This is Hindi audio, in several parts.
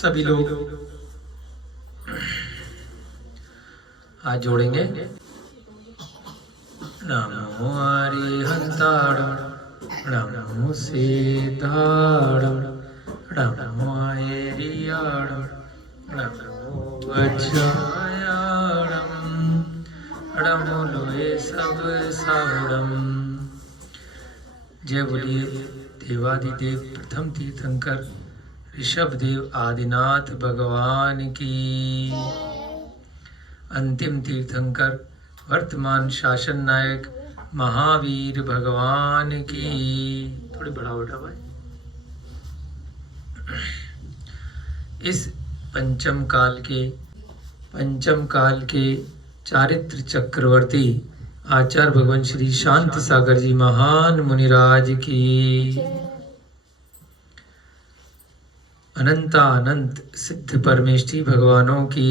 सभी लोग हाथ जोड़ेंगे। नमो अरिहंताणं नमो सिद्धाणं नमो ऐरियाणं नमो वज्रायाणं नमो लोए सब साहुणं। जय बोलिए देवादिदेव प्रथम तीर्थंकर ऋषभदेव आदिनाथ भगवान की। अंतिम तीर्थंकर वर्तमान शासन नायक महावीर भगवान की। थोड़ी बड़ा उठा भाई। इस पंचम काल के चारित्र चक्रवर्ती आचार्य भगवान श्री शांत सागर जी महान मुनिराज की। अनंत सिद्ध परमेष्ठी भगवानों की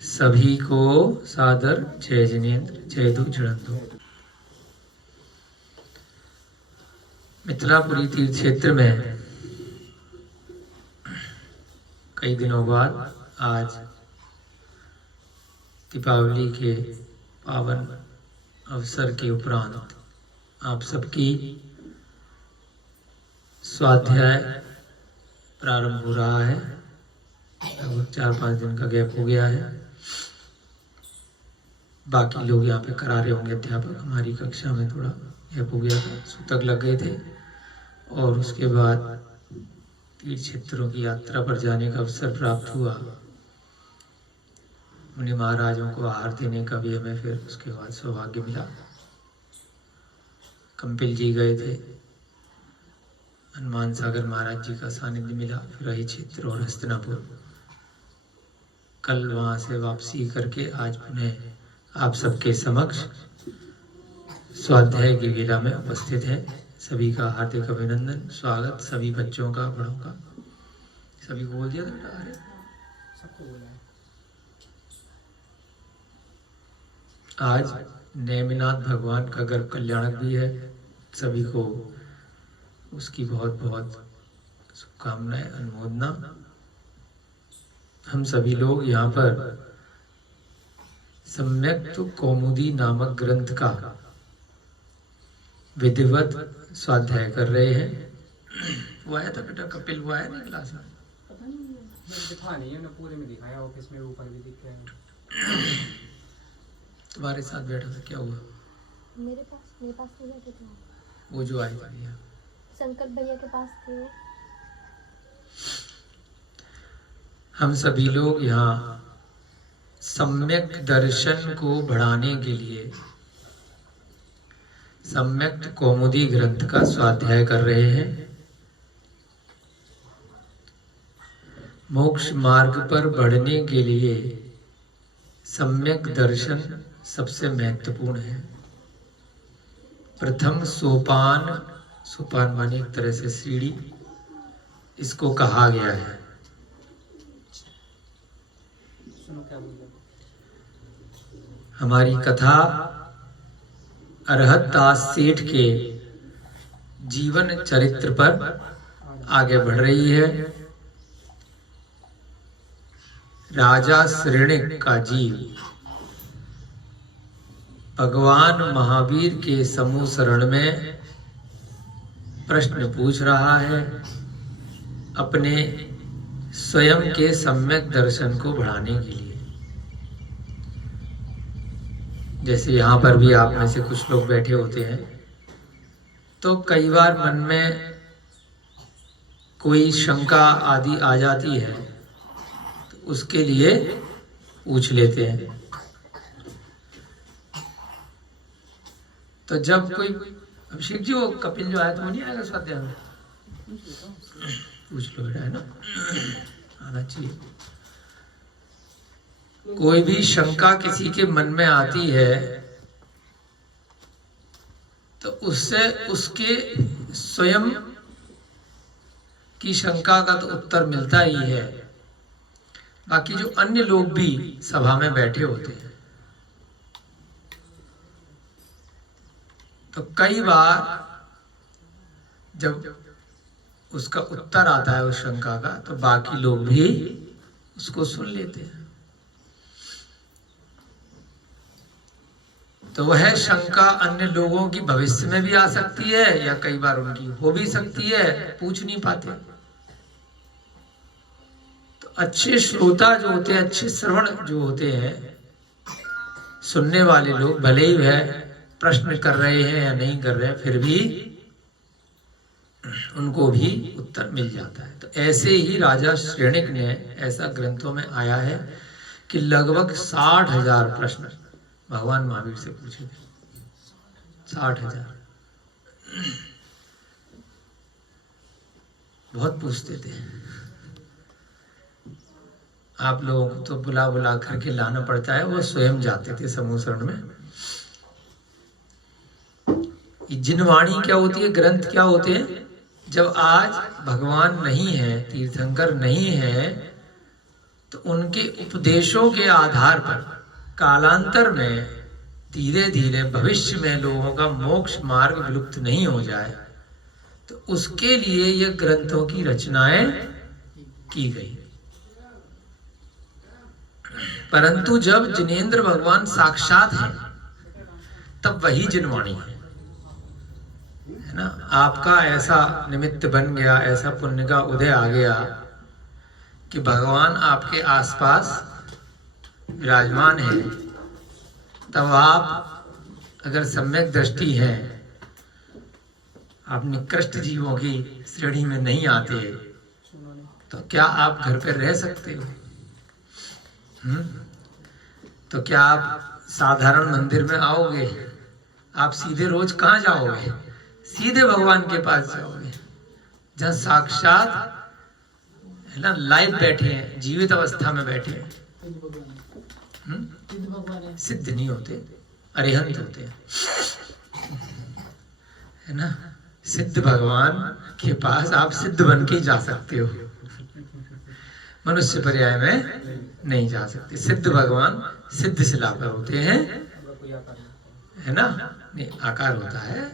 सभी को सादर जय जिनेन्द्र, जय दो जड़ंदो। मिथिलापुरी तीर्थ क्षेत्र में कई दिनों बाद आज दीपावली के पावन अवसर के उपरांत आप सबकी स्वाध्याय प्रारंभ हो रहा है। लगभग 4-5 दिन का गैप हो गया है। बाकी लोग यहाँ पे करा रहे होंगे अध्यापक। हमारी कक्षा में थोड़ा गैप हो गया था, सूतक लग गए थे और उसके बाद तीर्थ क्षेत्रों की यात्रा पर जाने का अवसर प्राप्त हुआ। मुनि महाराजों को आहार देने का भी हमें फिर उसके बाद सौभाग्य मिला। कंपिल जी गए थे, हनुमान सागर महाराज जी का सानिध्य मिला, फिर रही क्षेत्र और हस्तिनापुर। कल वहाँ से वापसी करके आज पुनः आप सबके समक्ष स्वाध्याय की वेला में उपस्थित है। सभी का हार्दिक अभिनंदन, स्वागत। सभी बच्चों का, बड़ों का, सभी को बोल दिया था। अरे सबको बोला है। आज नेमिनाथ भगवान का गर्भ कल्याणक भी है। सभी को उसकी बहुत बहुत शुभकामनाएं, अनुमोदना। हम सभी लोग यहाँ पर सम्यक्त कौमुदी नामक ग्रंथ का विधिवत स्वाध्याय कर रहे हैं। वो आया था बेटा कपिल, वो आया नहीं क्लास में? पता नहीं, मैंने दिखा नहीं है ना, पूरे में दिखाया ऑफिस में, ऊपर भी दिख रहा है। तुम्हारे साथ बैठा था, क्या हुआ? मेरे पास नहीं बैठे थे वो जो आए थे यहाँ शंकर भैया के पास थे। हम सभी लोग यहाँ सम्यक दर्शन को बढ़ाने के लिए सम्यक्त कौमुदी ग्रंथ का स्वाध्याय कर रहे हैं। मोक्ष मार्ग पर बढ़ने के लिए सम्यक दर्शन सबसे महत्वपूर्ण है। प्रथम सोपान माने एक तरह से सीढ़ी, इसको कहा गया है। हमारी कथा अरहत दास सेठ के जीवन चरित्र पर आगे बढ़ रही है। राजा श्रेणिक का जीव भगवान महावीर के समूह शरण में प्रश्न पूछ रहा है अपने स्वयं के सम्यक दर्शन को बढ़ाने के लिए। जैसे यहाँ पर भी आप में से कुछ लोग बैठे होते हैं, तो कई बार मन में कोई शंका आदि आ जाती है, तो उसके लिए पूछ लेते हैं। तो जब कोई अभिषेक जी, वो कपिल जो आया था वो नहीं आएगा स्वाध्याय में? पूछ लो बेटा, है ना, आना चाहिए। कोई भी शंका किसी के मन में आती है तो उससे उसके स्वयं की शंका का तो उत्तर मिलता ही है। बाकी जो अन्य लोग भी सभा में बैठे होते हैं, तो कई बार जब उसका उत्तर आता है उस शंका का, तो बाकी लोग भी उसको सुन लेते हैं। तो वह शंका अन्य लोगों की भविष्य में भी आ सकती है या कई बार उनकी हो भी सकती है, पूछ नहीं पाते। तो अच्छे श्रोता जो होते हैं, अच्छे श्रवण जो होते हैं, सुनने वाले लोग, भले ही वह प्रश्न कर रहे हैं या नहीं कर रहे हैं, फिर भी उनको भी उत्तर मिल जाता है। तो ऐसे ही राजा श्रेणिक ने, ऐसा ग्रंथों में आया है कि लगभग 60,000 प्रश्न भगवान महावीर से पूछे थे। 60,000, बहुत पूछते थे। आप लोगों को तो बुला बुला करके लाना पड़ता है, वो स्वयं जाते थे समूह शरण में। जिनवाणी क्या होती है, ग्रंथ क्या होते हैं? जब आज भगवान नहीं है, तीर्थंकर नहीं है, तो उनके उपदेशों के आधार पर कालांतर में धीरे धीरे भविष्य में लोगों का मोक्ष मार्ग विलुप्त नहीं हो जाए, तो उसके लिए ये ग्रंथों की रचनाएं की गई। परंतु जब जिनेंद्र भगवान साक्षात हैं, तब वही जिनवाणी है ना। आपका ऐसा निमित्त बन गया, ऐसा पुण्य का उदय आ गया कि भगवान आपके आसपास विराजमान है, तब आप अगर सम्यक दृष्टि है, आप निकृष्ट जीवों की श्रेणी में नहीं आते, तो क्या आप घर पे रह सकते हो? तो क्या आप साधारण मंदिर में आओगे? आप सीधे रोज कहाँ जाओगे? सीधे भगवान के पास जाओगे, जहाँ साक्षात है ना, लाइव बैठे हैं, जीवित अवस्था में बैठे हैं। सिद्ध नहीं होते, अरिहंत होते हैं, है ना। सिद्ध भगवान के पास आप सिद्ध बन के जा सकते हो, मनुष्य पर्याय में नहीं जा सकते। सिद्ध भगवान सिद्ध शिला पर होते हैं, है ना। नहीं, आकार होता है,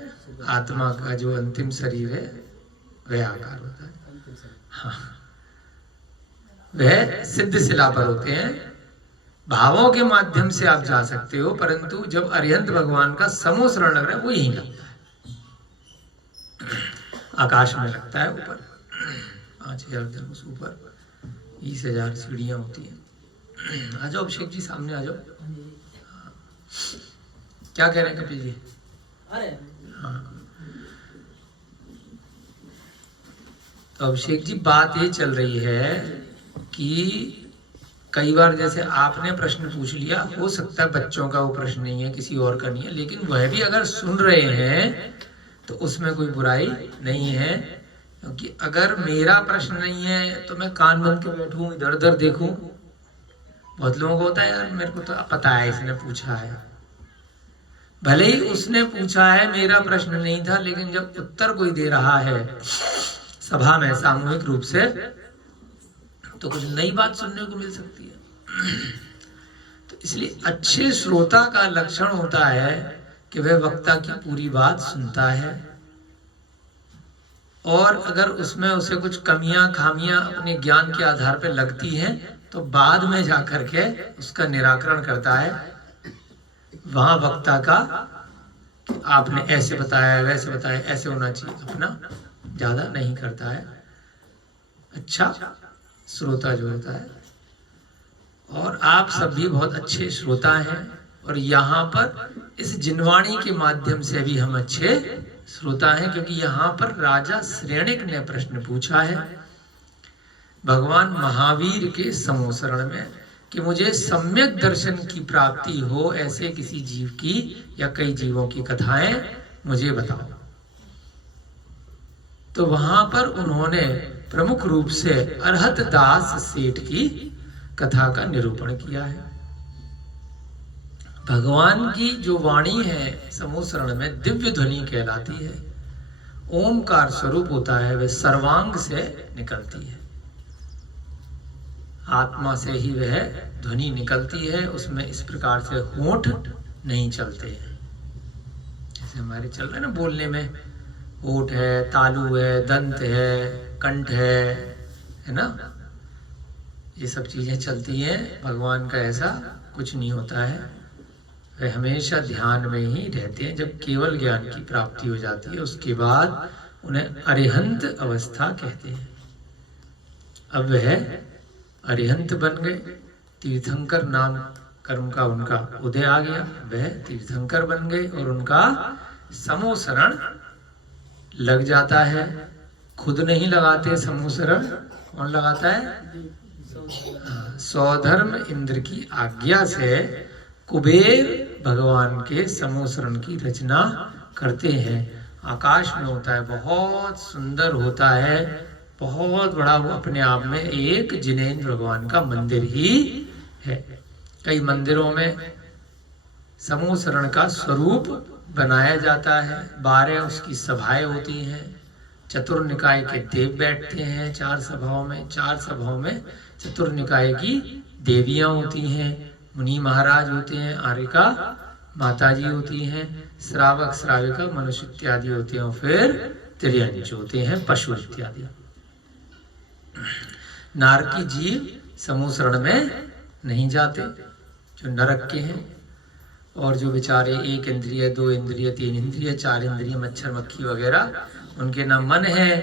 आत्मा का जो अंतिम शरीर है वह आकार होता है। हाँ, वह सिद्ध शिला पर होते हैं। भावों के माध्यम से आप जा सकते हो, परंतु जब अरिहंत भगवान का समूह शरण लग रहा है, वो यहीं लगता है, आकाश में लगता है, ऊपर 5,000 धनुष ऊपर, 20,000 सीढ़ियां होती है। आ जाओ अभिषेक जी, सामने आ जाओ। क्या कह रहे हैं कपिल जी? हाँ, तो अभिषेक जी, बात ये चल रही है कि कई बार जैसे आपने प्रश्न पूछ लिया, हो सकता है बच्चों का वो प्रश्न नहीं है, किसी और का नहीं है, लेकिन वह भी अगर सुन रहे हैं तो उसमें कोई बुराई नहीं है। क्योंकि अगर मेरा प्रश्न नहीं है तो मैं कान बंद के बैठूं, इधर उधर देखूं, बहुत लोगों को होता है यार मेरे को तो पता है इसने पूछा है, भले ही उसने पूछा है, मेरा प्रश्न नहीं था, लेकिन जब उत्तर कोई दे रहा है सभा में सामूहिक रूप से, तो कुछ नई बात सुनने को मिल सकती है। तो इसलिए अच्छे श्रोता का लक्षण होता है कि वह वक्ता की पूरी बात सुनता है, और अगर उसमें उसे कुछ कमियां खामियां अपने ज्ञान के आधार पर लगती हैं, तो बाद में जाकर के उसका निराकरण करता है। वहां वक्ता का कि आपने ऐसे बताया, वैसे बताया, ऐसे होना चाहिए, अपना ज्यादा नहीं करता है। अच्छा श्रोता जो होता है, और आप सब भी बहुत अच्छे श्रोता हैं, और यहाँ पर इस जिनवाणी के माध्यम से भी हम अच्छे श्रोता हैं, क्योंकि यहाँ पर राजा श्रेणिक ने प्रश्न पूछा है भगवान महावीर के समूह शरण में कि मुझे सम्यक दर्शन की प्राप्ति हो, ऐसे किसी जीव की या कई जीवों की कथाएं मुझे बताओ। तो वहां पर उन्होंने प्रमुख रूप से अरहत दास सेठ की कथा का निरूपण किया है। भगवान की जो वाणी है समूह शरण में दिव्य ध्वनि कहलाती है, ओमकार स्वरूप होता है, वह सर्वांग से निकलती है, आत्मा से ही वह ध्वनि निकलती है, उसमें इस प्रकार से होंठ नहीं चलते हैं जैसे हमारे चल रहे हैं ना बोलने में, होंठ है, तालु है, दंत है, कंठ है ना, ये सब चीजें चलती हैं। भगवान का ऐसा कुछ नहीं होता है, वे हमेशा ध्यान में ही रहते हैं। जब केवल ज्ञान की प्राप्ति हो जाती है उसके बाद उन्हें अरिहंत अवस्था कहते हैं। अब वह अरिहंत बन गए, तीर्थंकर नाम कर्म का उनका उदय आ गया, वह तीर्थंकर बन गए और उनका समोसरण लग जाता है। खुद नहीं लगाते समोसरण, कौन लगाता है? सौधर्म इंद्र की आज्ञा से कुबेर भगवान के समोसरण की रचना करते हैं। आकाश में होता है, बहुत सुंदर होता है, बहुत बड़ा, वो अपने आप में एक जिनेंद्र भगवान का मंदिर ही है। कई मंदिरों में समोसरण का स्वरूप बनाया जाता है, 12 उसकी सभाएं होती हैं, चतुर्निकाय के देव बैठते हैं 4 सभाओं में, 4 सभाओं में चतुर्निकाय की देवियां होती हैं, मुनि महाराज होते हैं, आर्यिका माताजी होती हैं, श्रावक श्राविका मनुष्य इत्यादि होते हैं, और फिर त्रियंच होते हैं, पशु इत्यादि। नारकी जीव समूसरण में नहीं जाते, जो नरक के हैं, और जो बेचारे 1 इंद्रिय 2 इंद्रिय 3 इंद्रिय 4 इंद्रिय मच्छर मक्खी वगैरह, उनके ना मन है,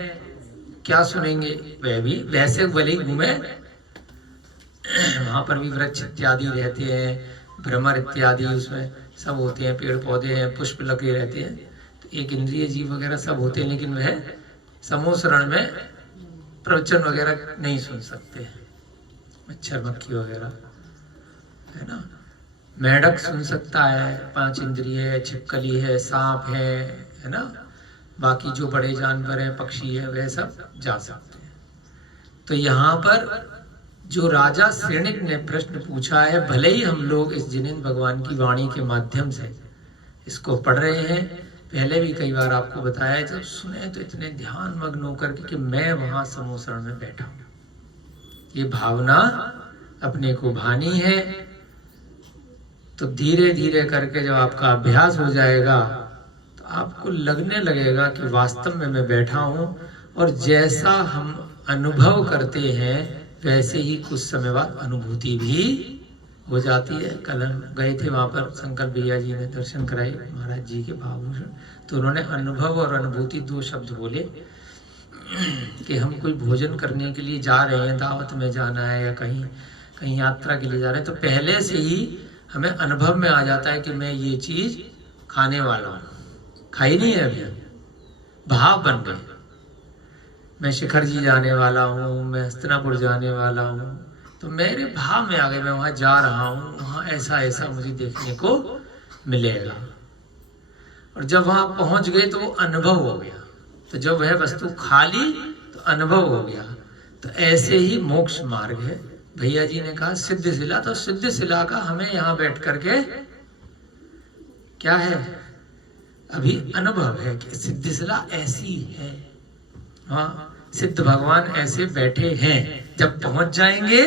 क्या सुनेंगे, वह भी वैसे भले ही घूमे, वहां पर भी वृक्ष इत्यादि रहते हैं, भ्रमर इत्यादि उसमें सब होते हैं, पेड़ पौधे हैं, पुष्प लगे रहते हैं, तो 1 इंद्रिय जीव वगैरह सब होते हैं, लेकिन वह समूसरण में प्रवचन वगैरह नहीं सुन सकते, मच्छर मक्खी वगैरह है ना। मेढक सुन सकता है, 5 इंद्रिय, छिपकली है, सांप है ना, बाकी जो बड़े जानवर हैं, पक्षी है, वह सब जा सकते हैं। तो यहाँ पर जो राजा श्रेणिक ने प्रश्न पूछा है, भले ही हम लोग इस जिनेंद्र भगवान की वाणी के माध्यम से इसको पढ़ रहे हैं, पहले भी कई बार आपको बताया, जब सुने तो इतने ध्यान मग्न होकर कि मैं वहां समोसरण में बैठा हूं, ये भावना अपने को भानी है। तो धीरे धीरे करके जब आपका अभ्यास हो जाएगा तो आपको लगने लगेगा कि वास्तव में मैं बैठा हूं, और जैसा हम अनुभव करते हैं वैसे ही कुछ समय बाद अनुभूति भी हो जाती है। कल हम गए थे वहां पर, शंकर भैया जी ने दर्शन कराए महाराज जी के भावभूषण, तो उन्होंने अनुभव और अनुभूति 2 शब्द बोले कि हम कोई भोजन करने के लिए जा रहे हैं, दावत में जाना है या कहीं कहीं यात्रा के लिए जा रहे हैं, तो पहले से ही हमें अनुभव में आ जाता है कि मैं ये चीज खाने वाला हूँ, खाई नहीं है अभी, भाव बन गए, मैं शिखर जी जाने वाला हूँ, मैं हस्तिनापुर जाने वाला हूँ, तो मेरे भाव में आ गए, मैं वहां जा रहा हूँ, वहां ऐसा ऐसा मुझे देखने को मिलेगा। और जब वहां पहुंच गए तो वो अनुभव हो गया, तो जब वह वस्तु खा ली तो अनुभव हो गया। तो ऐसे ही मोक्ष मार्ग है। भैया जी ने कहा सिद्ध शिला, तो सिद्ध शिला का हमें यहाँ बैठ करके क्या है, अभी अनुभव है कि सिद्ध शिला ऐसी है, हाँ सिद्ध भगवान ऐसे बैठे हैं। जब पहुंच जाएंगे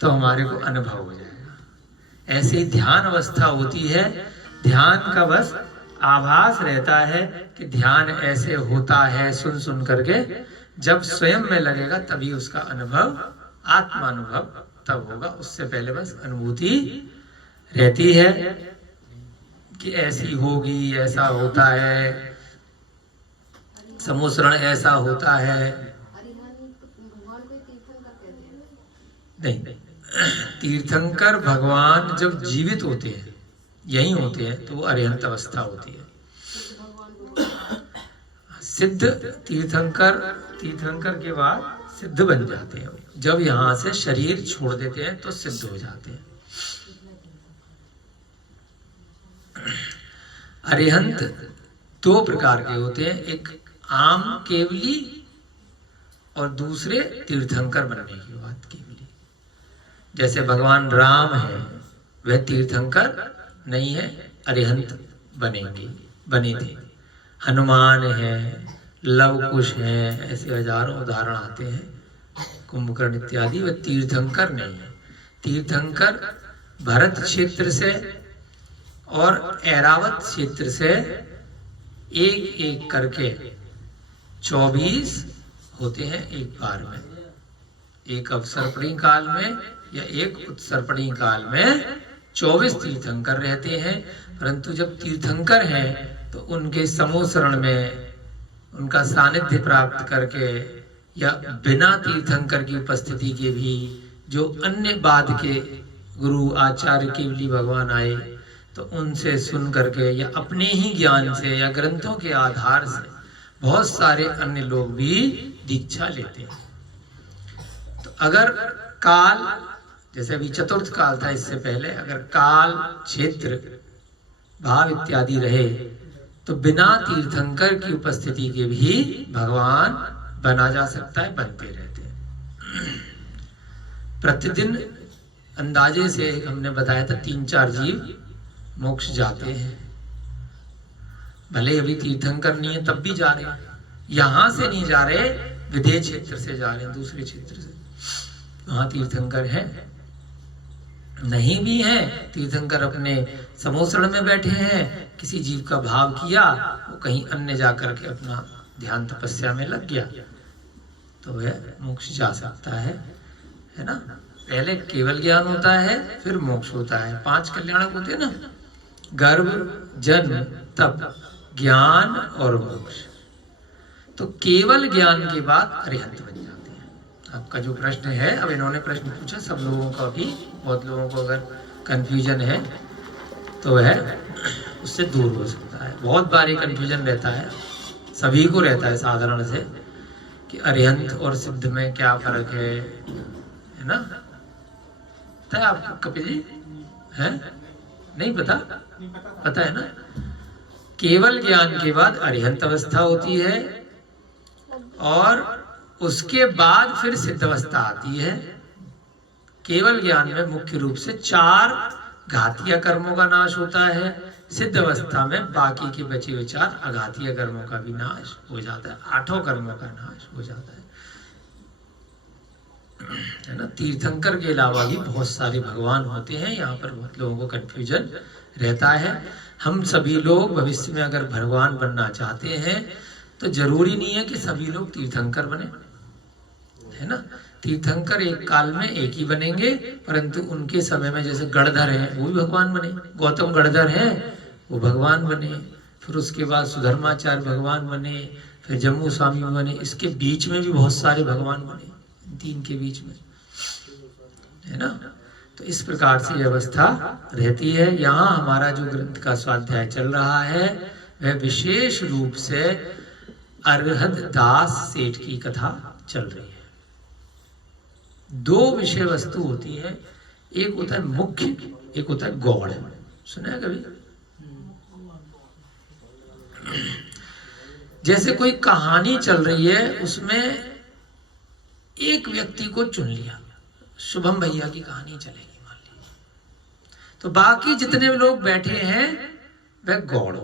तो हमारे को अनुभव हो जाएगा। ऐसे ही ध्यान अवस्था होती है, ध्यान का बस आभास रहता है कि ध्यान ऐसे होता है, सुन सुन करके, जब स्वयं में लगेगा तभी उसका अनुभव, आत्मानुभव तब होगा। उससे पहले बस अनुभूति रहती है कि ऐसी होगी, ऐसा होता है, समोसरण ऐसा होता है। नहीं, तीर्थंकर भगवान जब जीवित होते हैं, यही होते हैं, तो वो अरिहंत अवस्था होती है। सिद्ध तीर्थंकर, तीर्थंकर के बाद सिद्ध बन जाते हैं। जब यहाँ से शरीर छोड़ देते हैं तो सिद्ध हो जाते हैं। अरिहंत 2 प्रकार के होते हैं, एक आम केवली और दूसरे तीर्थंकर बनने की बात केवली। जैसे भगवान राम है, वह तीर्थंकर नहीं है, अरिहंत बने थे। हनुमान है, लवकुश है, ऐसे हजारों उदाहरण आते हैं, कुंभकर्ण इत्यादि, वह तीर्थंकर नहीं है। तीर्थंकर भरत क्षेत्र से और ऐरावत क्षेत्र से एक एक करके 24 होते हैं एक बार में, एक अवसर्पणी काल में या एक उत्सर्पणी काल में 24 तीर्थंकर रहते हैं। परंतु जब तीर्थंकर हैं तो उनके समूह शरण में उनका सानिध्य प्राप्त करके या बिना तीर्थंकर की उपस्थिति के भी जो अन्य बाद के गुरु आचार्य केवली भगवान आए तो उनसे सुन करके या अपने ही ज्ञान से या ग्रंथों के आधार से बहुत सारे अन्य लोग भी दीक्षा लेते हैं। तो अगर काल, जैसे अभी चतुर्थ काल था, इससे पहले अगर काल, क्षेत्र, भाव इत्यादि रहे तो बिना तीर्थंकर की उपस्थिति के भी भगवान बना जा सकता है, बनते रहते हैं। प्रतिदिन अंदाजे से हमने बताया था 3-4 जीव मोक्ष जाते हैं, भले अभी तीर्थंकर नहीं है तब भी जा रहे हैं। यहां से नहीं जा रहे, विदेश क्षेत्र से जा रहे हैं, दूसरे क्षेत्र से, वहां तीर्थंकर है। नहीं भी है तीर्थंकर, अपने समोसरण में बैठे हैं, किसी जीव का भाव किया, वो कहीं अन्य जाकर के अपना ध्यान तपस्या में लग गया तो वह मोक्ष जा सकता है ना। पहले केवल ज्ञान होता है, फिर मोक्ष होता है। 5 कल्याणक होते हैं ना, गर्भ, जन्म, तप, ज्ञान और मोक्ष। तो केवल ज्ञान के बाद अरिहंत बन जाते हैं। आपका जो प्रश्न है, अब इन्होंने प्रश्न पूछा, सब लोगों का भी, बहुत लोगों को अगर कंफ्यूजन है तो वह उससे दूर हो सकता है। बहुत बार ये कंफ्यूजन रहता है, सभी को रहता है साधारण से, कि अरिहंत और सिद्ध में क्या फर्क है ना। पता है आपको कपिल जी? है नहीं पता? पता है ना, केवल ज्ञान के बाद अरिहंत अवस्था होती है और उसके बाद फिर सिद्ध अवस्था आती है। केवल ज्ञान में मुख्य रूप से 4 घातीय कर्मों का नाश होता है, सिद्ध अवस्था में बाकी के बचे हुए 4 अघातीय कर्मों का भी नाश हो जाता है, 8 कर्मों का नाश हो जाता है ना। तीर्थंकर के अलावा भी बहुत सारे भगवान होते हैं, यहाँ पर बहुत लोगों को कंफ्यूजन रहता है। हम सभी लोग भविष्य में अगर भगवान बनना चाहते हैं तो जरूरी नहीं है कि सभी लोग तीर्थंकर बने, है ना। तीर्थंकर एक काल में एक ही बनेंगे, परंतु उनके समय में जैसे गणधर है वो भी भगवान बने, गौतम गणधर है वो भगवान बने, फिर उसके बाद सुधर्माचार्य भगवान बने, फिर जम्मू स्वामी बने। इसके बीच में भी बहुत सारे भगवान बने, 3 के बीच में, है ना। तो इस प्रकार से व्यवस्था रहती है। यहाँ हमारा जो ग्रंथ का स्वाध्याय चल रहा है वह विशेष रूप से अरहद दास सेठ की कथा चल रही है। 2 विषय वस्तु होती है, एक होता है मुख्य, एक होता है गौड़। सुना है कभी? जैसे कोई कहानी चल रही है, उसमें एक व्यक्ति को चुन लिया, शुभम भैया की कहानी चलेगी मान लीजिए, तो बाकी जितने लोग बैठे हैं वह गौड़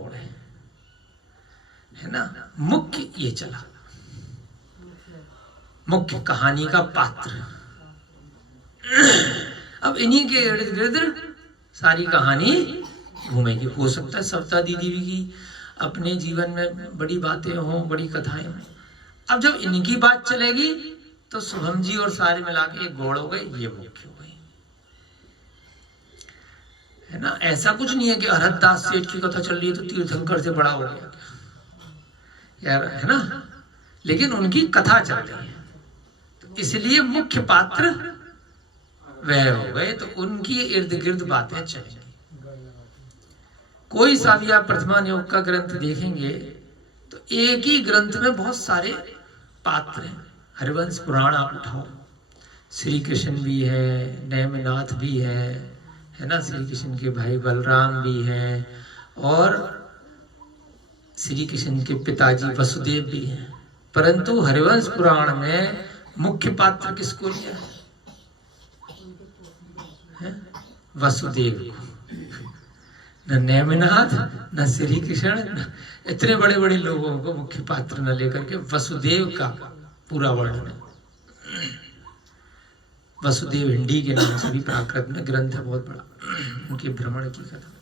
है ना। मुख्य ये चला, मुख्य कहानी का पात्र। अब इन्हीं के इर्द गिर्द सारी कहानी घूमेगी। हो सकता है सविता दीदी की अपने जीवन में बड़ी बातें हों, बड़ी कथाएं हों। अब जब इनकी बात चलेगी तो शुभम जी और सारे मिला के एक गौड़ हो गए, ये मुख्य हो गई, है ना। ऐसा कुछ नहीं है कि अरहद दास सेठ की कथा चल रही है तो तीर्थंकर से बड़ा हो गया यार, है ना। लेकिन उनकी कथा चल रही है तो इसलिए मुख्य पात्र वह हो गए, तो उनकी इर्द गिर्द बातें चलेंगी। कोई सा भी आप प्रथमा योग का ग्रंथ देखेंगे तो एक ही ग्रंथ में बहुत सारे पात्र हैं। हरिवंश पुराण आप उठाओ, श्री कृष्ण भी है, नेमिनाथ भी है ना, श्री कृष्ण के भाई बलराम भी हैं, और श्री कृष्ण के पिताजी वसुदेव भी हैं। परंतु हरिवंश पुराण में मुख्य पात्र किसको लिया है? वसुदेव को। न नेमिनाथ, न श्री कृष्ण, न इतने बड़े बड़े लोगों को मुख्य पात्र न लेकर के वसुदेव का पूरा वर्णन है। वसुदेव हिंडी के नाम से भी प्राकृत में ग्रंथ है बहुत बड़ा, उनके भ्रमण की कथा।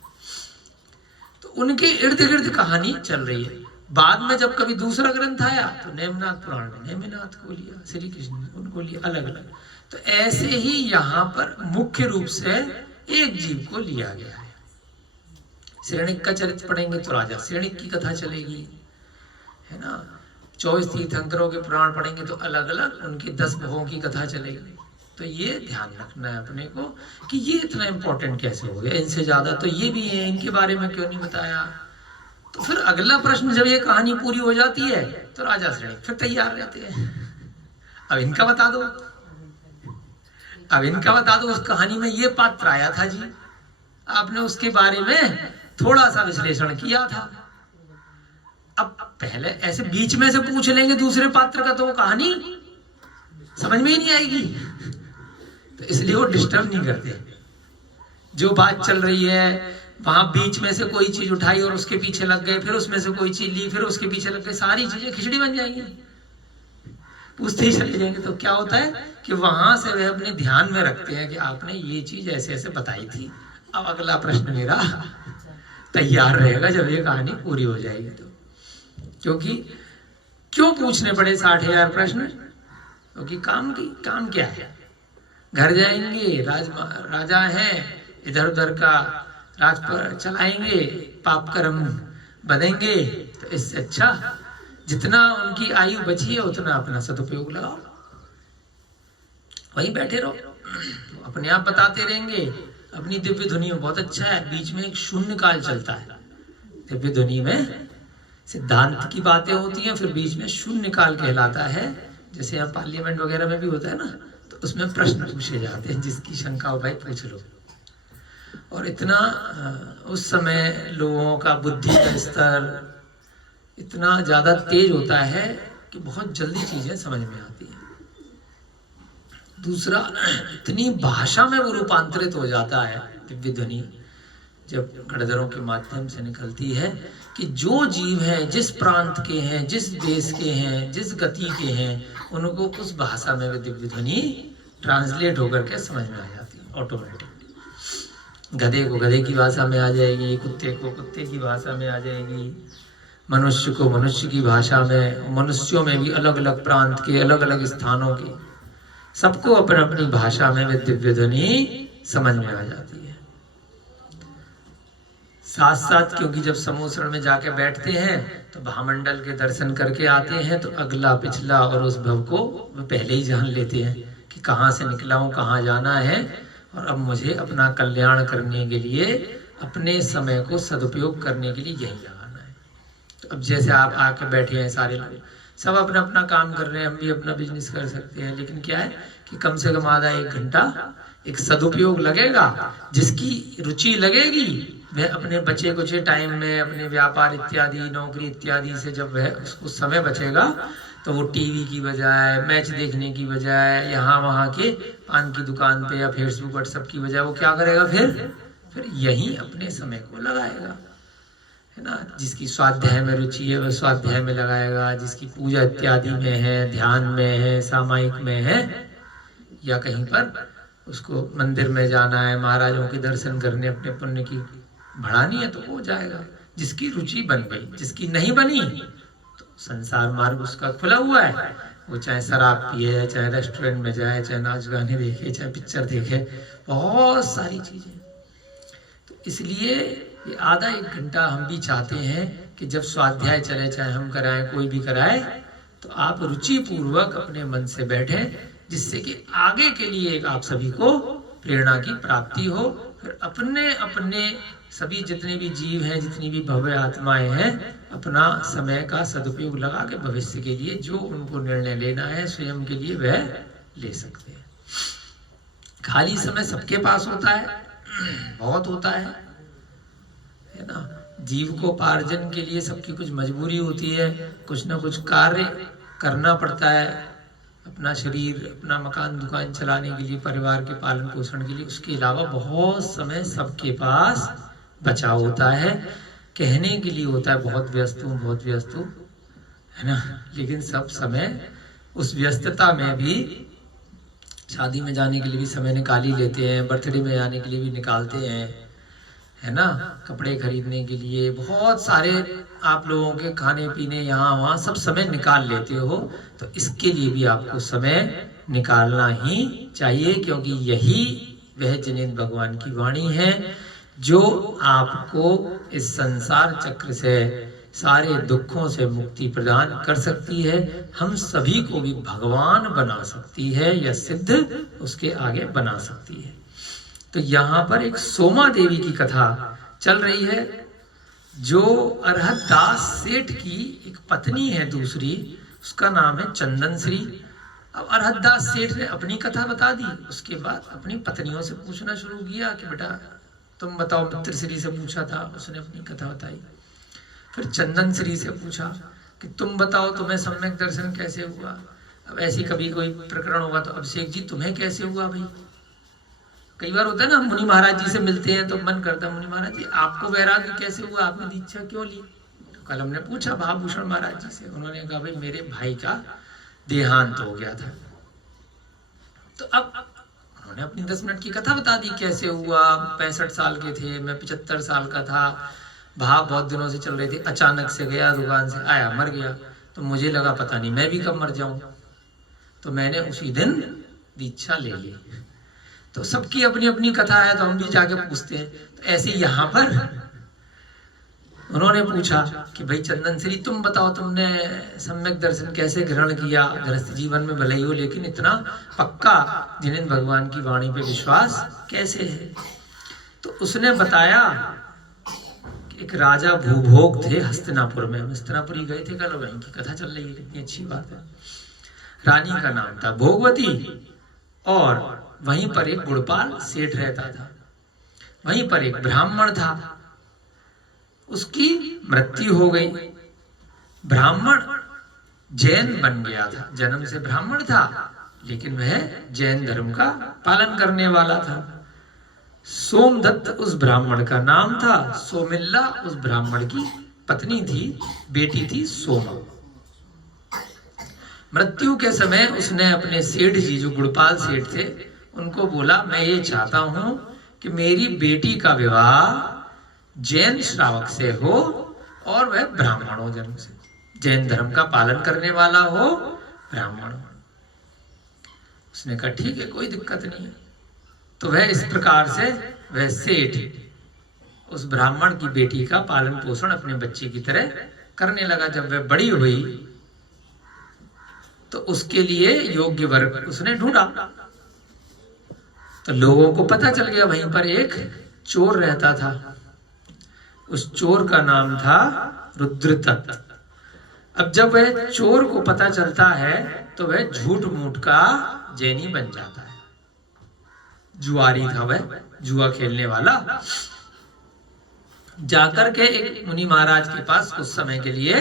तो उनके इर्द गिर्द कहानी चल रही है। बाद में जब कभी दूसरा ग्रंथ आया तो नेमिनाथ पुराण में नेमिनाथ को लिया, श्री कृष्ण ने उनको लिया अलग अलग। तो ऐसे ही यहाँ पर मुख्य रूप से एक जीव को लिया गया है। श्रेणिक का चरित्र पढ़ेंगे तो राजा श्रेणिक की कथा चलेगी, है ना। 24 तीर्थंकरों के पुराण पढ़ेंगे तो अलग अलग उनकी 10 भवों की कथा चलेगी। तो ये ध्यान रखना है अपने को कि ये इतना इम्पोर्टेंट कैसे हो गया, इनसे ज्यादा तो ये भी है, इनके बारे में क्यों नहीं बताया। तो फिर अगला प्रश्न जब ये कहानी पूरी हो जाती है तो राजा श्रेणी फिर तैयार रहते हैं, अब इनका बता दो, अब इनका बता दो, उस कहानी में ये पात्र आया था जी, आपने उसके बारे में थोड़ा सा विश्लेषण किया था। अब पहले ऐसे बीच में से पूछ लेंगे दूसरे पात्र का तो वो कहानी समझ में ही नहीं आएगी, तो इसलिए वो डिस्टर्ब नहीं करते। जो बात चल रही है वहां बीच में से कोई चीज उठाई और उसके पीछे लग गए, फिर उसमें से कोई चीज ली, फिर उसके पीछे लग गए, सारी चीजें खिचड़ी बन जाएंगी, पूछते ही चले जाएंगे। तो क्या होता है कि वहां से वे अपने ध्यान में रखते हैं कि आपने ये चीज ऐसे ऐसे बताई थी, अब अगला प्रश्न मेरा तैयार रहेगा जब ये कहानी पूरी हो जाएगी। तो क्योंकि क्यों पूछने पड़े 60,000 प्रश्न, क्योंकि काम क्या है, घर जाएंगे, राजा हैं, इधर उधर का राज पर चलाएंगे, पाप कर्म बनेंगे। तो इससे अच्छा जितना उनकी आयु बची है उतना अपना सदुपयोग लगाओ, वहीं बैठे रहो, अपने आप बताते रहेंगे। अपनी दिव्य ध्वनि में बहुत अच्छा है, बीच में एक शून्य काल चलता है। दिव्य ध्वनि में सिद्धांत की बातें होती हैं, फिर बीच में शून्य काल कहलाता है। जैसे यहाँ पार्लियामेंट वगैरह में भी होता है ना, तो उसमें प्रश्न पूछे जाते हैं, जिसकी शंका हो भाई पूछ लो। और इतना उस समय लोगों का बुद्धि का स्तर इतना ज्यादा तेज होता है कि बहुत जल्दी चीजें समझ में आती हैं। दूसरा, इतनी भाषा में वो रूपांतरित हो जाता है दिव्य ध्वनि जब गणधरों के माध्यम से निकलती है, कि जो जीव हैं, जिस प्रांत के हैं, जिस देश के हैं, जिस गति के हैं, उनको उस भाषा में वे दिव्य ध्वनि ट्रांसलेट होकर के समझ में आ जाती है ऑटोमेटिक। गधे को गधे की भाषा में आ जाएगी, कुत्ते को कुत्ते की भाषा में आ जाएगी, मनुष्य को मनुष्य की भाषा में। मनुष्यों में भी अलग अलग प्रांत के, अलग अलग स्थानों के, सबको अपनी अपनी भाषा में वे दिव्य ध्वनि समझ में आ जाती है। साथ साथ क्योंकि जब समूसरण में जाके बैठते हैं तो भामंडल के दर्शन करके आते हैं, तो अगला पिछला और उस भव को वे पहले ही जान लेते हैं कि कहाँ से निकला हूँ, कहाँ जाना है, और अब मुझे अपना कल्याण करने के लिए, अपने समय को सदुपयोग करने के लिए यही लगाना है। तो अब जैसे आप आके बैठे हैं, सारे लोग सब अपना अपना काम कर रहे हैं, हम भी अपना बिजनेस कर सकते हैं, लेकिन क्या है कि कम से कम आधा 1 घंटा एक सदुपयोग लगेगा। जिसकी रुचि लगेगी वह अपने बचे कुचे टाइम में, अपने व्यापार इत्यादि, नौकरी इत्यादि से जब वह उसको समय बचेगा, तो वो टीवी की बजाय, मैच देखने की बजाय, यहाँ वहाँ के पान की दुकान पे या फेसबुक व्हाट्सएप की बजाय वो क्या करेगा, फिर यही अपने समय को लगाएगा, है ना। जिसकी स्वाध्याय में रुचि है वह स्वाध्याय में लगाएगा, जिसकी पूजा इत्यादि में है, ध्यान में है, सामायिक में है, या कहीं पर उसको मंदिर में जाना है, महाराजों के दर्शन करने, अपने पुण्य की बढ़ानी है, तो वो जाएगा। जिसकी रुचि बन गई, जिसकी नहीं बनी तो संसार मार्ग उसका खुला हुआ है। वो चाहे शराब पिए, चाहे रेस्टोरेंट में जाए, चाहे नाच गाने देखे, चाहे पिक्चर देखे, बहुत सारी चीजें। तो इसलिए ये आधा 1 घंटा हम भी चाहते हैं कि जब स्वाध्याय चले, चाहे हम कराएं, कोई भी कराए, तो आप रुचि पूर्वक अपने मन से बैठें, जिससे कि आगे के लिए एक आप सभी को प्रेरणा की प्राप्ति हो। फिर अपने अपने सभी जितने भी जीव हैं, जितनी भी भव्य आत्माएं हैं, अपना समय का सदुपयोग लगा के भविष्य के लिए जो उनको निर्णय लेना है स्वयं के लिए वह ले सकते हैं। खाली समय सबके पास होता है, बहुत होता है ना। जीव को पार्जन के लिए सबकी कुछ मजबूरी होती है, कुछ ना कुछ कार्य करना पड़ता है, अपना शरीर, अपना मकान दुकान चलाने के लिए, परिवार के पालन पोषण के लिए। उसके अलावा बहुत समय सबके पास बचा होता है, कहने के लिए होता है बहुत व्यस्त हूँ, बहुत व्यस्त हूँ, है ना। लेकिन सब समय उस व्यस्तता में भी, शादी में जाने के लिए भी समय निकाल ही लेते हैं, बर्थडे में जाने के लिए भी निकालते हैं, है ना, कपड़े खरीदने के लिए, बहुत सारे आप लोगों के खाने पीने यहाँ वहाँ सब समय निकाल लेते हो, तो इसके लिए भी आपको समय निकालना ही चाहिए, क्योंकि यही वह जिनेंद्र भगवान की वाणी है जो आपको इस संसार चक्र से, सारे दुखों से मुक्ति प्रदान कर सकती है, हम सभी को भी भगवान बना सकती है या सिद्ध उसके आगे बना सकती है। तो यहाँ पर एक सोमा देवी की कथा चल रही है, जो अरहत दास सेठ की एक पत्नी है दूसरी, उसका नाम है चंदन श्री। अब अरहत दास सेठ ने अपनी कथा बता दी, उसके बाद अपनी पत्नियों से पूछना शुरू किया कि बेटा तुम बताओ। मित्र श्री से पूछा था, उसने अपनी कथा बताई। फिर चंदन श्री से पूछा कि तुम बताओ तुम्हें सम्यक दर्शन कैसे हुआ। अब ऐसी कभी कोई प्रकरण होगा तो अभिषेक जी तुम्हें कैसे हुआ भाई। कई बार होता है ना, मुनि महाराज जी से मिलते हैं तो मन करता है मुनि महाराज जी आपको वैराग्य कैसे हुआ, आपने दीक्षा क्यों ली। तो कल हमने पूछा भाभूषण महाराज जी से, उन्होंने कहा भाई मेरे भाई का देहांत हो गया था। तो अब उन्होंने अपनी 10 मिनट की कथा बता दी कैसे हुआ। 65 साल के थे, मैं 75 साल का था, भाव बहुत दिनों से चल रही थी, अचानक से गया दुकान से आया मर गया, तो मुझे लगा पता नहीं मैं भी कब मर जाऊं, तो मैंने उसी दिन दीक्षा ले ली। तो सबकी अपनी अपनी कथा है, तो हम भी जाके पूछते हैं। तो ऐसे यहाँ पर उन्होंने पूछा कि भाई चंदन श्री तुम बताओ तुमने सम्यक दर्शन कैसे ग्रहण किया, गृहस्थ जीवन में भले ही हो लेकिन इतना पक्का जिनेंद्र भगवान की वाणी पे विश्वास कैसे है। तो उसने बताया कि एक राजा भूभोग थे हस्तिनापुर में, हम हस्तिनापुर ही गए थे कल, वहीं की कथा चल रही है, कितनी अच्छी बात है। रानी का नाम था भोगवती, और वहीं पर एक गुड़पाल सेठ रहता था। वहीं पर एक ब्राह्मण था, उसकी मृत्यु हो गई। ब्राह्मण जैन बन गया था, जन्म से ब्राह्मण था लेकिन वह जैन धर्म का पालन करने वाला था। सोमदत्त उस ब्राह्मण का नाम था, सोमिल्ला उस ब्राह्मण की पत्नी थी, बेटी थी सोमा। मृत्यु के समय उसने अपने सेठ जी जो गुड़पाल सेठ थे उनको बोला मैं ये चाहता हूं कि मेरी बेटी का विवाह जैन श्रावक से हो और वह ब्राह्मण हो, जन्म से जैन धर्म का पालन करने वाला हो, ब्राह्मण हो। उसने कहा ठीक है कोई दिक्कत नहीं है। तो वह इस प्रकार से वह सेठ उस ब्राह्मण की बेटी का पालन पोषण अपने बच्चे की तरह करने लगा। जब वह बड़ी हुई तो उसके लिए योग्य वर्ग उसने ढूंढा। तो लोगों को पता चल गया वहीं पर एक चोर रहता था, उस चोर का नाम था रुद्रदत्त। अब जब वह चोर को पता चलता है तो वह झूठ मूठ का जैनी बन जाता है। जुआरी था वह, जुआ खेलने वाला। जाकर के एक मुनि महाराज के पास कुछ समय के लिए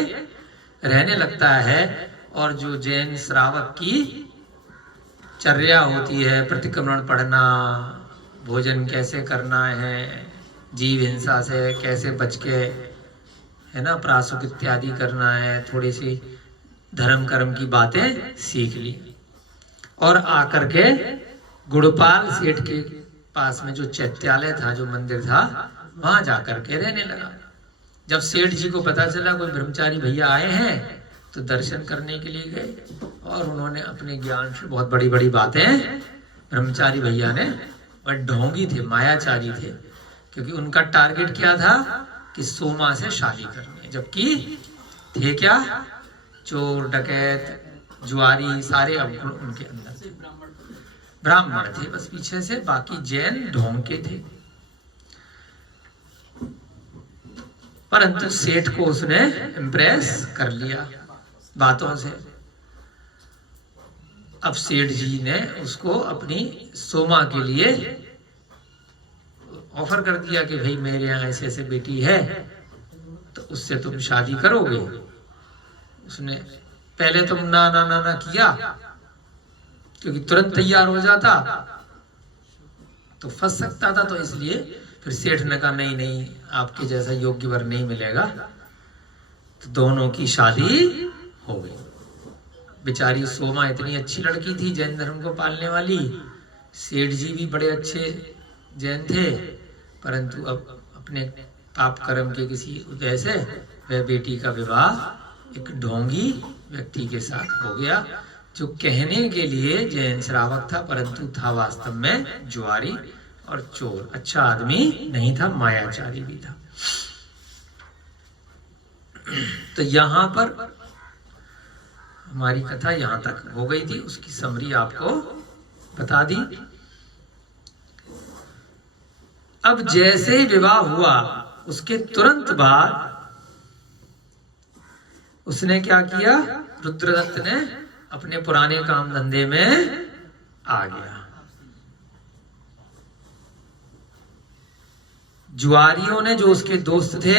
रहने लगता है, और जो जैन श्रावक की चर्या होती है, प्रतिक्रमण पढ़ना, भोजन कैसे करना है, जीव हिंसा से कैसे बच के, है ना, प्रासुक इत्यादि करना है, थोड़ी सी धर्म कर्म की बातें सीख ली। और आकर के गुड़पाल सेठ के पास में जो चैत्यालय था, जो मंदिर था, वहां जाकर के रहने लगा। जब सेठ जी को पता चला कोई ब्रह्मचारी भैया आए हैं तो दर्शन करने के लिए गए, और उन्होंने अपने ज्ञान से बहुत बड़ी बड़ी बातें, ब्रह्मचारी भैया ने, वह ढोंगी थे, मायाचारी थे, क्योंकि उनका टारगेट क्या था कि सोमा से शादी करनी है, जबकि थे क्या, चोर डकैत जुआरी सारे अवगुण उनके अंदर थे। ब्राह्मण थे बस पीछे से, बाकी जैन ढोंग के थे। परंतु सेठ को उसने इम्प्रेस कर लिया बातों से। अब सेठ जी ने उसको अपनी सोमा के लिए ऑफर कर दिया कि भाई मेरे यहाँ ऐसे ऐसे बेटी है तो उससे तुम शादी करोगे। उसने पहले तुम ना ना ना ना किया, क्योंकि तुरंत तैयार हो जाता तो फंस सकता था, तो इसलिए फिर सेठ ने कहा नहीं नहीं आपके जैसा योग्य वर नहीं मिलेगा। तो दोनों की शादी हो गई। बेचारी सोमा इतनी अच्छी लड़की थी, जैन धर्म को पालने वाली, सेठ जी भी बड़े अच्छे जैन थे, परंतु अब अपने पाप कर्म के किसी उदय से वह बेटी का विवाह एक ढोंगी व्यक्ति के साथ हो गया, जो कहने के लिए जैन श्रावक था परंतु था वास्तव में जुआरी और चोर। अच्छा आदमी नहीं था, मायाचारी भी था। तो यहाँ पर हमारी कथा यहाँ तक हो गई थी, उसकी समरी आपको बता दी। अब जैसे ही विवाह हुआ उसके तुरंत बाद उसने क्या किया, रुद्रदत्त ने अपने पुराने काम धंधे में आ गया। जुआरियों ने जो उसके दोस्त थे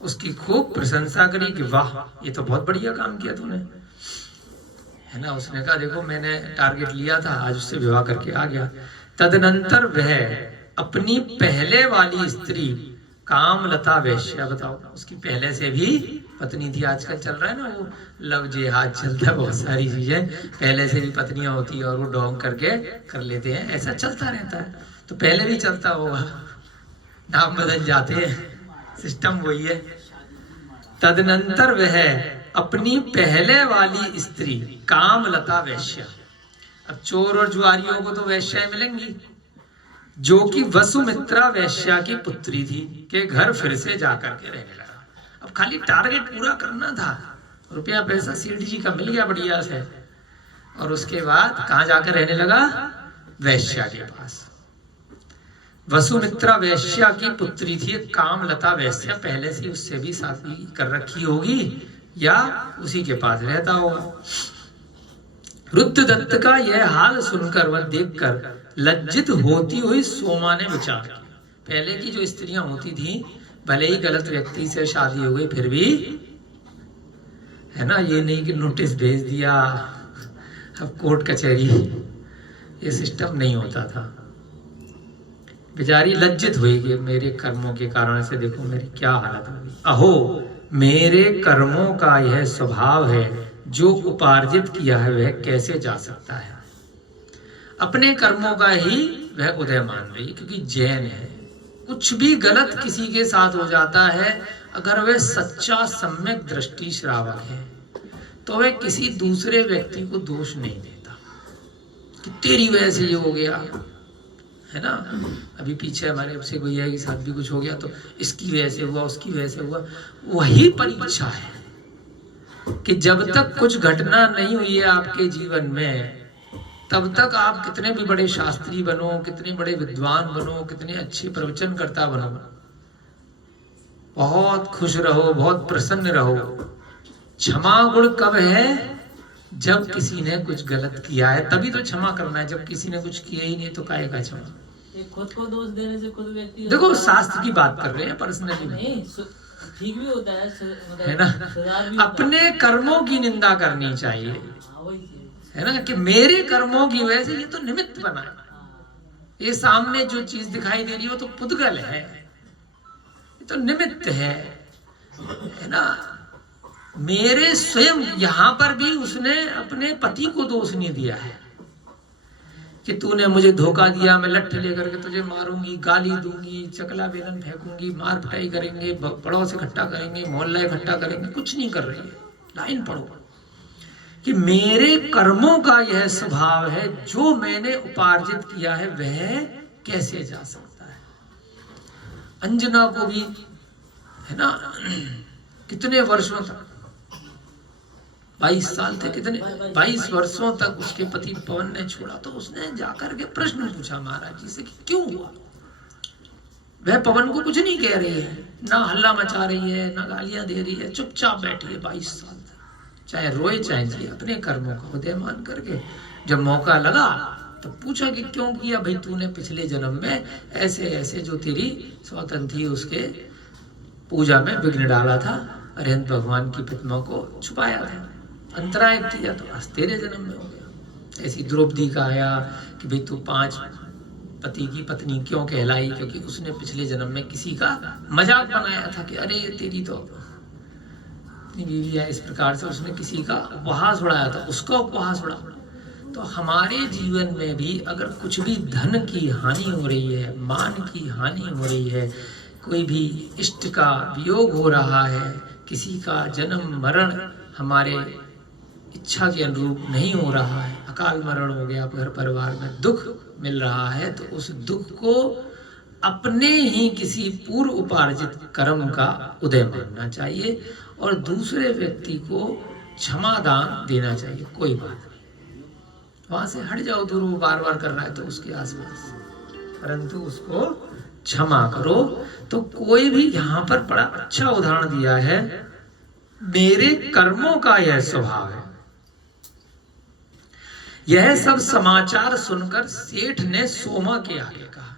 उसकी खूब प्रशंसा करी कि वाह ये तो बहुत बढ़िया काम किया तूने, है ना। उसने कहा देखो मैंने टारगेट लिया था, आज उससे विवाह करके आ गया। तदनंतर वह अपनी पहले वाली स्त्री कामलता वैश्या, बताओ उसकी पहले से भी पत्नी थी। आजकल चल रहा है ना वो लव जिहाद चलता है, बहुत सारी चीजें पहले से भी पत्नियां होती है और वो डोंग करके कर लेते हैं, ऐसा चलता रहता है। तो पहले भी चलता होगा, नाम बदल जाते हैं, सिस्टम वही है। तदनंतर वह अपनी पहले वाली स्त्री कामलता वैश्या, अब चोर और जुआरियों को तो वैश्या मिलेंगी, जो कि वसुमित्रा वैश्या की पुत्री थी, के घर फिर से जाकर के रहने लगा। अब खाली टारगेट पूरा करना था, रुपया पैसा सेठ जी का मिल गया बढ़िया से, और उसके बाद कहां जाकर रहने लगा, वैश्या के पास। वसुमित्रा वैश्या की पुत्री थी कामलता वैश्या, पहले से उससे भी शादी कर रखी होगी या उसी के पास रहता होगा। रुद्रदत्त का यह हाल सुनकर व देखकर लज्जित होती हुई सोमा ने विचार किया, पहले की जो स्त्रियां होती थी भले ही गलत व्यक्ति से शादी हो गई फिर भी, है ना, ये नहीं कि नोटिस भेज दिया अब कोर्ट कचहरी, ये सिस्टम नहीं होता था। बेचारी लज्जित हुई कि मेरे कर्मों के कारण से देखो मेरी क्या हालत हुई। अहो मेरे कर्मों का यह स्वभाव है, जो उपार्जित किया है वह कैसे जा सकता है। अपने कर्मों का ही वह उदय मान रही है, क्योंकि जैन है। कुछ भी गलत किसी के साथ हो जाता है, अगर वह सच्चा सम्यक दृष्टि श्रावक है तो वह किसी दूसरे व्यक्ति को दोष नहीं देता कि तेरी वजह से ये हो गया, है ना। अभी पीछे हमारे अभिषेक भैया के साथ भी कुछ हो गया तो इसकी वजह से हुआ, उसकी वजह से हुआ। वही परीक्षा है कि जब तक कुछ घटना नहीं हुई है आपके जीवन में, तब तक आप कितने भी बड़े शास्त्री बनो, कितने बड़े विद्वान बनो, कितने अच्छे प्रवचनकर्ता बनो, बहुत खुश रहो, बहुत प्रसन्न रहो। क्षमा गुण कब है, जब किसी ने कुछ गलत किया है तभी तो क्षमा करना है। जब किसी ने कुछ किया ही नहीं तो काहे का क्षमा। खुद को दोष देने से खुद व्यक्ति, देखो शास्त्र की बात कर रहे हैं, पर्सनली नहीं, ठीक भी होता है ना। अपने कर्मों की निंदा करनी चाहिए, है ना, कि मेरे कर्मों की वजह से ये तो निमित्त बना है, ये सामने जो चीज दिखाई दे रही हो तो पुद्गल है, ये तो निमित्त है ना। मेरे स्वयं यहाँ पर भी उसने अपने पति को दोष नहीं दिया है कि तूने मुझे धोखा दिया, मैं लट्ठ लेकर के तुझे मारूंगी, गाली दूंगी, चकला बेलन फेंकूंगी, मार पिटाई करेंगे, पड़ोस इकट्ठा करेंगे, मोहल्ला इकट्ठा करेंगे, कुछ नहीं कर रही है। लाइन पढ़ो कि मेरे कर्मों का यह स्वभाव है, जो मैंने उपार्जित किया है वह कैसे जा सकता है। अंजना को भी, है ना, कितने वर्षों तक, 22 साल थे, कितने 22 वर्षों तक उसके पति पवन ने छोड़ा, तो उसने जाकर के प्रश्न पूछा महाराज जी से कि क्यों हुआ। वह पवन को कुछ नहीं कह रही है, ना हल्ला मचा रही है, ना गालियां दे रही है, चुपचाप बैठी है 22 साल तक, चाहे रोए चाहे जिए, अपने कर्मों का उदय मान करके। जब मौका लगा तो पूछा कि क्यों किया भाई, तूने पिछले जन्म में ऐसे ऐसे जो तेरी स्वतंत्र थी उसके पूजा में विघ्न डाला था, अरिहंत भगवान की प्रतिमा को छुपाया था, अंतराय किया, तो आज तेरे जन्म में हो गया। ऐसी द्रौपदी का आया कि भाई तू 5 पति की पत्नी क्यों कहलाई, क्योंकि उसने पिछले जन्म में किसी का मजाक बनाया था कि अरे तेरी तो बीवी है, इस प्रकार से उसने किसी का उपहास उड़ाया था, उसका उपहास उड़ा। तो हमारे जीवन में भी अगर कुछ भी धन की हानि हो रही है, मान की हानि हो रही है, कोई भी इष्ट का वियोग हो रहा है, किसी का जन्म मरण हमारे इच्छा के अनुरूप नहीं हो रहा है, अकाल मरण हो गया, घर परिवार में दुख मिल रहा है, तो उस दुख को अपने ही किसी पूर्व उपार्जित कर्म का उदय मानना चाहिए और दूसरे व्यक्ति को क्षमा दान देना चाहिए। कोई बात नहीं, वहां से हट जाओ, दूर वो बार बार कर रहा है तो उसके आसपास, परंतु उसको क्षमा करो। तो कोई भी यहाँ पर बड़ा अच्छा उदाहरण दिया है, मेरे कर्मों का यह स्वभाव है। यह सब समाचार सुनकर सेठ ने सोमा के आगे कहा।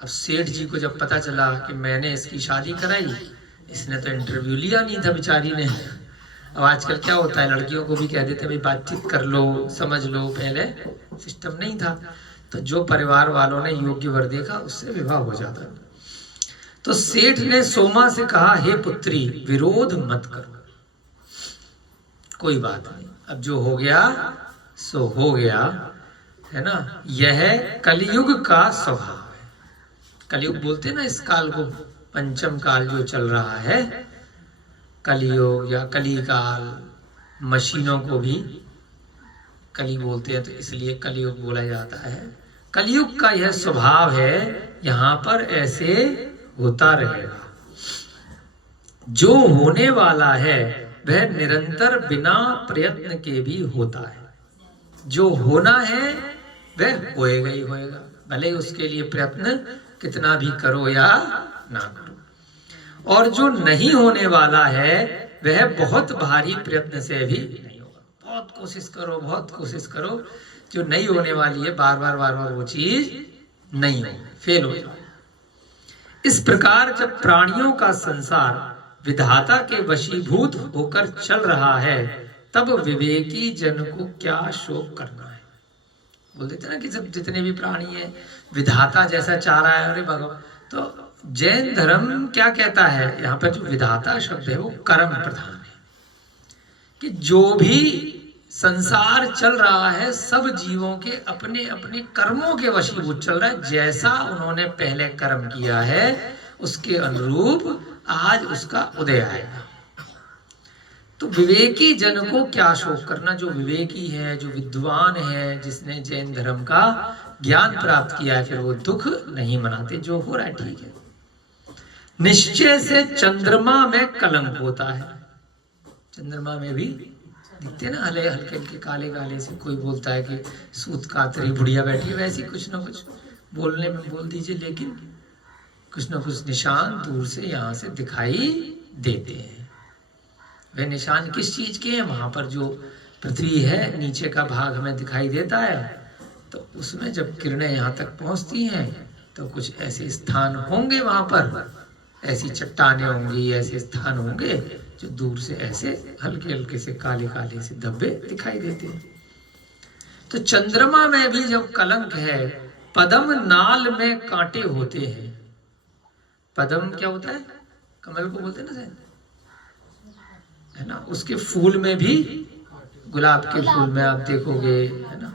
अब सेठ जी को जब पता चला कि मैंने इसकी शादी कराई, इसने तो इंटरव्यू लिया नहीं था बेचारी ने। अब आजकल क्या होता है, लड़कियों को भी कह देते हैं भाई बातचीत कर लो, समझ लो, पहले सिस्टम नहीं था। तो जो परिवार वालों ने योग्य वर देखा उससे विवाह हो जाता। तो सेठ ने सोमा से कहा, हे पुत्री, विरोध मत करो, कोई बात नहीं, अब जो हो गया सो हो गया, है ना। यह कलयुग का स्वभाव है। कलयुग बोलते हैं ना इस काल को, पंचम काल जो चल रहा है, कलियुग या कलिकाल, मशीनों को भी कली बोलते हैं तो इसलिए कलयुग बोला जाता है। कलयुग का यह स्वभाव है, यहाँ पर ऐसे होता रहेगा। जो होने वाला है वह निरंतर बिना प्रयत्न के भी होता है। जो होना है वह होएगा ही होएगा, भले उसके लिए प्रयत्न कितना भी करो या ना करो। और जो नहीं होने वाला है वह बहुत भारी प्रयत्न से भी नहीं होगा। बहुत कोशिश करो, बहुत कोशिश करो, जो नहीं होने वाली है बार बार वो चीज नहीं हो, फेल हो जाए। इस प्रकार जब प्राणियों का संसार विधाता के वशीभूत होकर चल रहा है, तब विवेकी जन को क्या शोक करना है। बोल देते ना कि जब जितने भी प्राणी है विधाता जैसा चाह रहा है, अरे भगवान। तो जैन धर्म क्या कहता है, यहाँ पर जो विधाता शब्द है वो कर्म प्रधान है, कि जो भी संसार चल रहा है सब जीवों के अपने अपने कर्मों के वशीभूत चल रहा है। जैसा उन्होंने पहले कर्म किया है उसके अनुरूप आज उसका उदय आएगा। तो विवेकी जन को क्या शोक करना। जो विवेकी है, जो विद्वान है, जिसने जैन धर्म का ज्ञान प्राप्त किया है, फिर वो दुख नहीं मनाते। जो हो रहा है ठीक है। निश्चय से चंद्रमा में कलंक होता है। चंद्रमा में भी दिखते ना हल्के हल्के काले काले से। कोई बोलता है कि सूत कातरी बुढ़िया बैठी है, वैसी कुछ ना कुछ बोलने में बोल दीजिए, लेकिन कुछ ना कुछ निशान दूर से यहाँ से दिखाई देते हैं। वे निशान किस चीज के हैं, वहां पर जो पृथ्वी है नीचे का भाग हमें दिखाई देता है, तो उसमें जब किरणें यहाँ तक पहुंचती हैं तो कुछ ऐसे स्थान होंगे, वहां पर ऐसी चट्टानें होंगी, ऐसे स्थान होंगे जो दूर से ऐसे हल्के हल्के से काले काले से धब्बे दिखाई देते हैं। तो चंद्रमा में भी जब कलंक है, पदम नाल में कांटे होते हैं। पदम क्या होता है, कमल को बोलते हैं ना, है ना। उसके फूल में भी, गुलाब के फूल में आप देखोगे, है ना।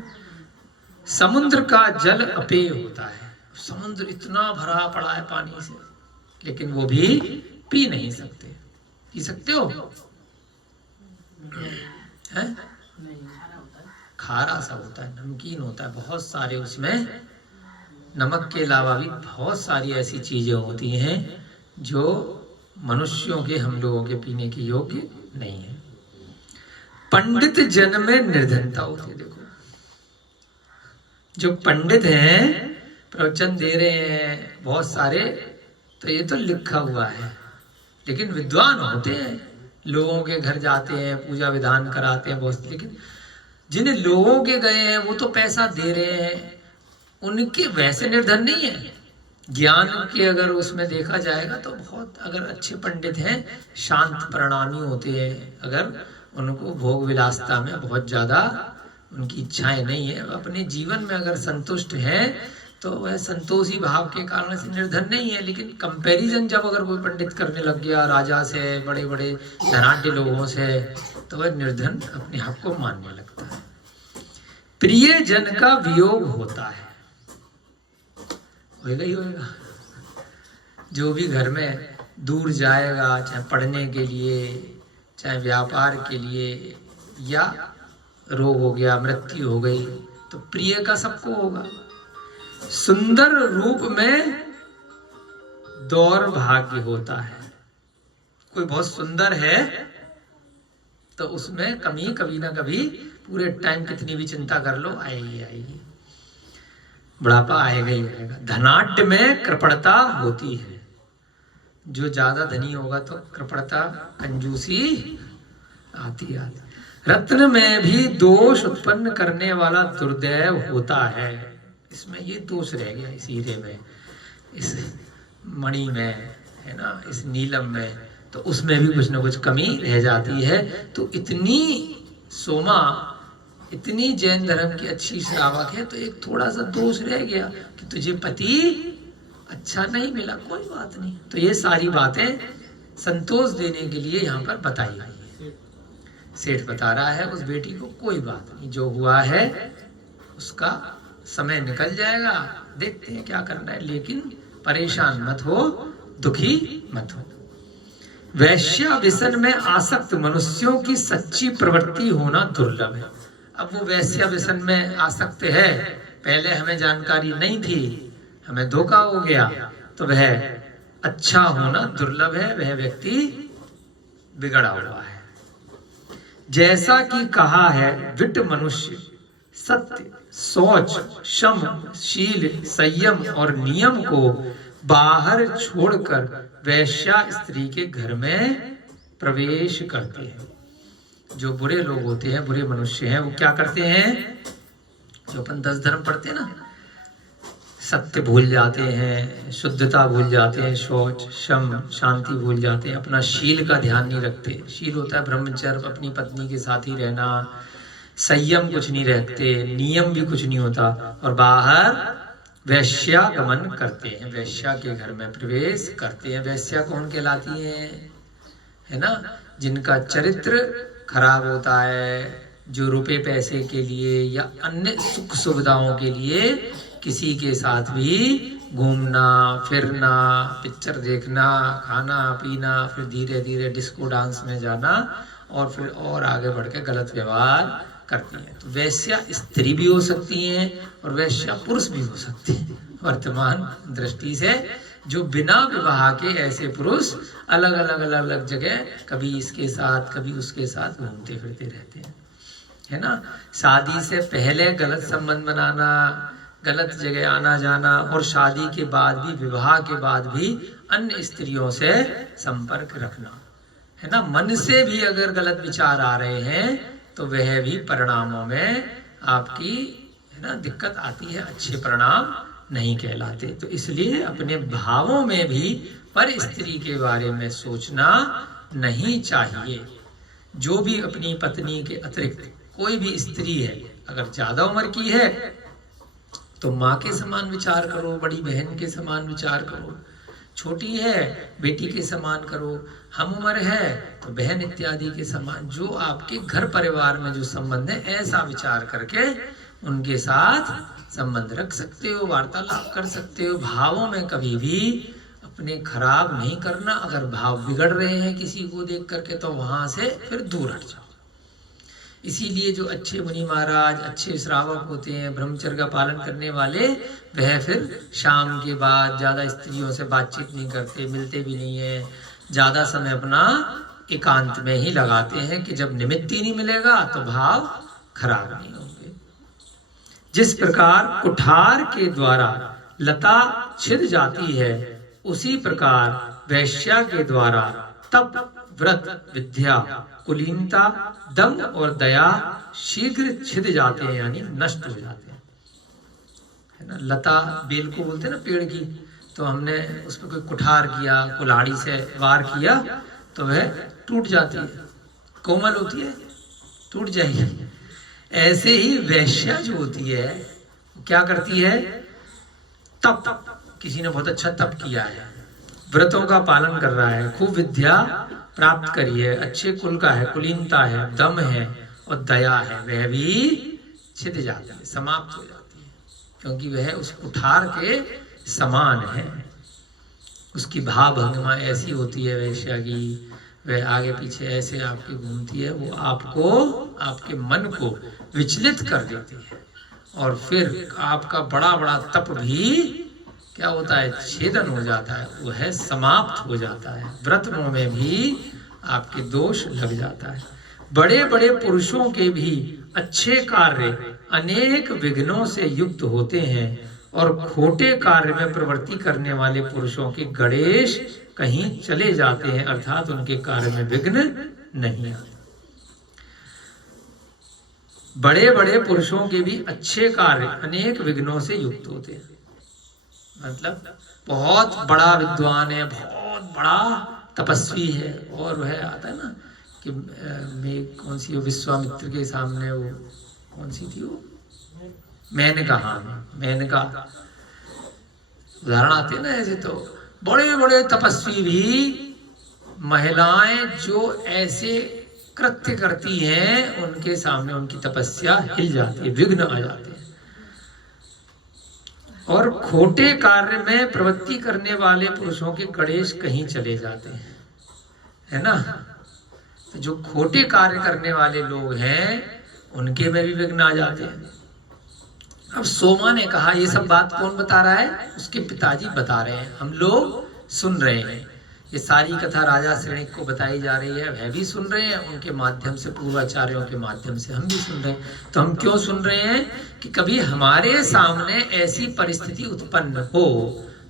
समुद्र का जल अपेय होता है। समुद्र इतना भरा पड़ा है पानी से, लेकिन वो भी पी नहीं सकते। पी सकते हो? है? खारा सा होता है, नमकीन होता है, बहुत सारे उसमें नमक के अलावा भी बहुत सारी ऐसी चीजें होती हैं जो मनुष्यों के, हम लोगों के पीने के योग्य नहीं है। पंडित जन में निर्धनता होती है। देखो, जो पंडित हैं, प्रवचन दे रहे हैं बहुत सारे, तो ये तो लिखा हुआ है, लेकिन विद्वान होते हैं, लोगों के घर जाते हैं, पूजा विधान कराते हैं बहुत, लेकिन जिन लोगों के गए हैं वो तो पैसा दे रहे हैं, उनके वैसे निर्धन नहीं है। ज्ञान के अगर उसमें देखा जाएगा तो बहुत, अगर अच्छे पंडित हैं, शांत परिणामी होते हैं, अगर उनको भोग विलासता में बहुत ज्यादा उनकी इच्छाएं नहीं है, अपने जीवन में अगर संतुष्ट हैं, तो वह संतोषी भाव के कारण से निर्धन नहीं है। लेकिन कंपैरिजन जब अगर कोई पंडित करने लग गया राजा से, बड़े बड़े धनाढ्य लोगों से, तो वह निर्धन अपने आप को मानने लगता है। प्रिय जन का वियोग होता है, होएगा ही होएगा। जो भी घर में दूर जाएगा, चाहे पढ़ने के लिए, चाहे व्यापार के लिए, या रोग हो गया, मृत्यु हो गई, तो प्रिय का सबको होगा। सुंदर रूप में दौर भाग्य होता है। कोई बहुत सुंदर है तो उसमें कमी कभी ना कभी, पूरे टाइम कितनी भी चिंता कर लो, आएगी आएगी, बुढ़ापा आएगा ही आएगा। धनाढ्य में कृपणता होती है। जो ज्यादा धनी होगा तो कृपणता, कंजूसी आती आती। रत्न में भी दोष उत्पन्न करने वाला दुर्दैव होता है। इसमें ये दोष रह गया, इस हीरे में, इस मणि में, है ना, इस नीलम में, तो उसमें भी कुछ ना कुछ कमी रह जाती है। तो इतनी सोमा, इतनी जैन धर्म की अच्छी श्रावक है, तो एक थोड़ा सा दोष रह गया कि तुझे पति अच्छा नहीं मिला, कोई बात नहीं। तो ये सारी बातें संतोष देने के लिए यहाँ पर बताई गई है। सेठ बता रहा है उस बेटी को, कोई बात नहीं, जो हुआ है उसका समय निकल जाएगा, देखते हैं क्या करना है, लेकिन परेशान मत हो, दुखी मत हो। वैश्या व्यसन में आसक्त मनुष्यों की सच्ची प्रवृत्ति होना दुर्लभ है। अब वो वैश्या व्यसन में आसक्त है, पहले हमें जानकारी नहीं थी, हमें धोखा हो गया, तो वह अच्छा होना दुर्लभ है, वह व्यक्ति बिगड़ा हुआ है। जैसा कि कहा है, विट मनुष्य सत्य, शौच, शम, शील, संयम और नियम को बाहर छोड़कर वैश्या स्त्री के घर में प्रवेश करते हैं। जो बुरे लोग होते हैं, बुरे मनुष्य हैं, वो क्या करते हैं, जो अपन 10 धर्म पढ़ते हैं ना, सत्य भूल जाते हैं, शुद्धता भूल जाते हैं, शौच, शम, शांति भूल जाते हैं, अपना शील का ध्यान नहीं रखते। शील होता है ब्रह्मचर्य, अपनी पत्नी के साथ ही रहना, संयम कुछ नहीं रखते, नियम भी कुछ नहीं होता, और बाहर वैश्या गमन करते हैं, वैश्या के घर में प्रवेश करते हैं। वैश्या कौन कहलाती है ना, जिनका चरित्र खराब होता है, जो रुपए पैसे के लिए या अन्य सुख सुविधाओं के लिए किसी के साथ भी घूमना फिरना, पिक्चर देखना, खाना पीना, फिर धीरे धीरे डिस्को डांस में जाना, और फिर और आगे बढ़ के गलत व्यवहार करती हैं। तो वैश्या स्त्री भी हो सकती हैं और वैश्या पुरुष भी हो सकते हैं। वर्तमान दृष्टि से जो बिना विवाह के ऐसे पुरुष अलग अलग जगह, कभी इसके साथ कभी उसके साथ घूमते फिरते रहते हैं, है ना। शादी से पहले गलत संबंध बनाना, गलत जगह आना जाना, और शादी के बाद भी, विवाह के बाद भी अन्य स्त्रियों से संपर्क रखना, है ना। मन से भी अगर गलत विचार आ रहे हैं तो वह भी परिणामों में आपकी, है ना, दिक्कत आती है, अच्छे परिणाम नहीं कहलाते। तो इसलिए अपने भावों में भी पर स्त्री के बारे में सोचना नहीं चाहिए। जो भी अपनी पत्नी के अतिरिक्त कोई भी स्त्री है, अगर ज्यादा उम्र की है तो माँ के समान विचार करो, बड़ी बहन के समान विचार करो, छोटी है बेटी के समान करो, हम उम्र है तो बहन इत्यादि के समान, जो आपके घर परिवार में जो संबंध है, ऐसा विचार करके उनके साथ संबंध रख सकते हो, वार्तालाप कर सकते हो। भावों में कभी भी अपने खराब नहीं करना। अगर भाव बिगड़ रहे हैं किसी को देख करके, तो वहां से फिर दूर हट जाओ। इसीलिए जो अच्छे मुनि महाराज, अच्छे श्रावक होते हैं, ब्रह्मचर्य का पालन करने वाले, वह फिर शाम के बाद ज्यादा स्त्रियों से बातचीत नहीं करते, मिलते भी नहीं है, ज्यादा समय अपना एकांत में ही लगाते हैं कि जब निमित्त ही नहीं मिलेगा तो भाव खराब नहीं होंगे। जिस प्रकार कुठार के द्वारा लता छिद जाती है, उसी प्रकार वैश्या के द्वारा तप, व्रत, विद्या, कुलीनता, दम और दया शीघ्र छिद जाते हैं, यानी नष्ट हो जाते हैं, है ना। लता बेल को बोलते हैं ना, पेड़ की, तो हमने उस पर कोई कुठार किया, कुल्हाड़ी से वार किया तो वह टूट जाती है, कोमल होती है, टूट जाएगी। ऐसे ही वैश्या जो होती है क्या करती है, तप, किसी ने बहुत अच्छा तप किया है, व्रतों का पालन कर रहा है, खूब विद्या प्राप्त करी है, अच्छे कुल का है, कुलीनता है, दम है और दया है, वह भी छिद जाती है, समाप्त हो जाती है, क्योंकि वह उस कुठार के समान है। उसकी भाव भंगिमा ऐसी होती है वैश्या की, वह आगे पीछे ऐसे आपके घूमती है, वो आपको, आपके मन को विचलित कर देती है, और फिर आपका बड़ा बड़ा तप भी क्या होता है, छेदन हो जाता है, वह समाप्त हो जाता है। व्रतों में भी आपके दोष लग जाता है। बड़े बड़े पुरुषों के भी अच्छे कार्य अनेक विघ्नों से युक्त होते हैं, और खोटे कार्य में प्रवृत्ति करने वाले पुरुषों के गणेश कहीं चले जाते हैं, अर्थात उनके कार्य में विघ्न नहीं आते। बड़े बड़े पुरुषों के भी अच्छे कार्य अनेक विघ्नों से युक्त होते हैं, मतलब बहुत बड़ा विद्वान है, बहुत बड़ा तपस्वी है, और वह आता है ना कि मैं कौन सी वो विश्वामित्र के सामने, वो कौन सी थी वो, मेनका, हाँ मेनका, उदाहरण आते हैं ना ऐसे। तो बड़े बड़े तपस्वी भी, महिलाएं जो ऐसे कृत्य करती हैं उनके सामने उनकी तपस्या हिल जाती है, विघ्न आ जाते हैं। और खोटे कार्य में प्रवृत्ति करने वाले पुरुषों के गणेश कहीं चले जाते हैं, है ना। तो जो खोटे कार्य करने वाले लोग हैं उनके में भी विघ्न आ जाते हैं। अब सोमा ने कहा, ये सब बात कौन बता रहा है, उसके पिताजी बता रहे हैं, हम लोग सुन रहे हैं। ये सारी कथा राजा श्रेणिक को बताई जा रही है, वह भी सुन रहे हैं, उनके माध्यम से, पूर्वाचार्यों के माध्यम से हम भी सुन रहे हैं। तो हम क्यों सुन रहे हैं कि कभी हमारे सामने ऐसी परिस्थिति उत्पन्न हो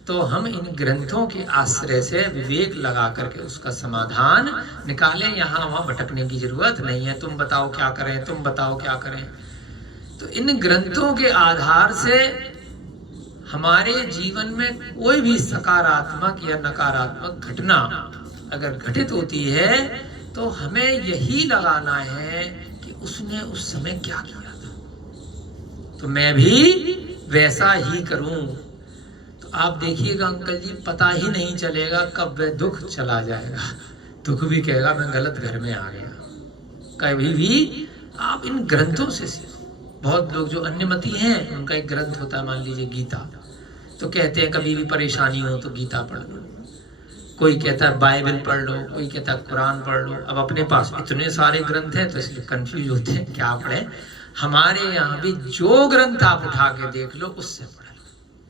तो हम इन ग्रंथों के आश्रय से विवेक लगा करके उसका समाधान निकालें। यहाँ वहाँ भटकने की जरूरत नहीं है, तुम बताओ क्या करें, तुम बताओ क्या करें। तो इन ग्रंथों के आधार से हमारे जीवन में कोई भी सकारात्मक या नकारात्मक घटना अगर घटित होती है तो हमें यही लगाना है कि उसने उस समय क्या किया था, तो मैं भी वैसा ही करूं। तो आप देखिएगा अंकल जी, पता ही नहीं चलेगा कब वह दुख चला जाएगा, दुख भी कहेगा मैं गलत घर में आ गया। कभी भी आप इन ग्रंथों से सीखो। बहुत लोग जो अन्यमती हैं उनका एक ग्रंथ होता है, मान लीजिए गीता, तो कहते हैं कभी भी परेशानी हो तो गीता पढ़ लो, कोई कहता है बाइबल पढ़ लो, कोई कहता है कुरान पढ़ लो। अब अपने पास इतने सारे ग्रंथ हैं तो इसलिए कंफ्यूज होते हैं क्या पढ़े। हमारे यहाँ भी जो ग्रंथ आप उठा के देख लो उससे पढ़ लो,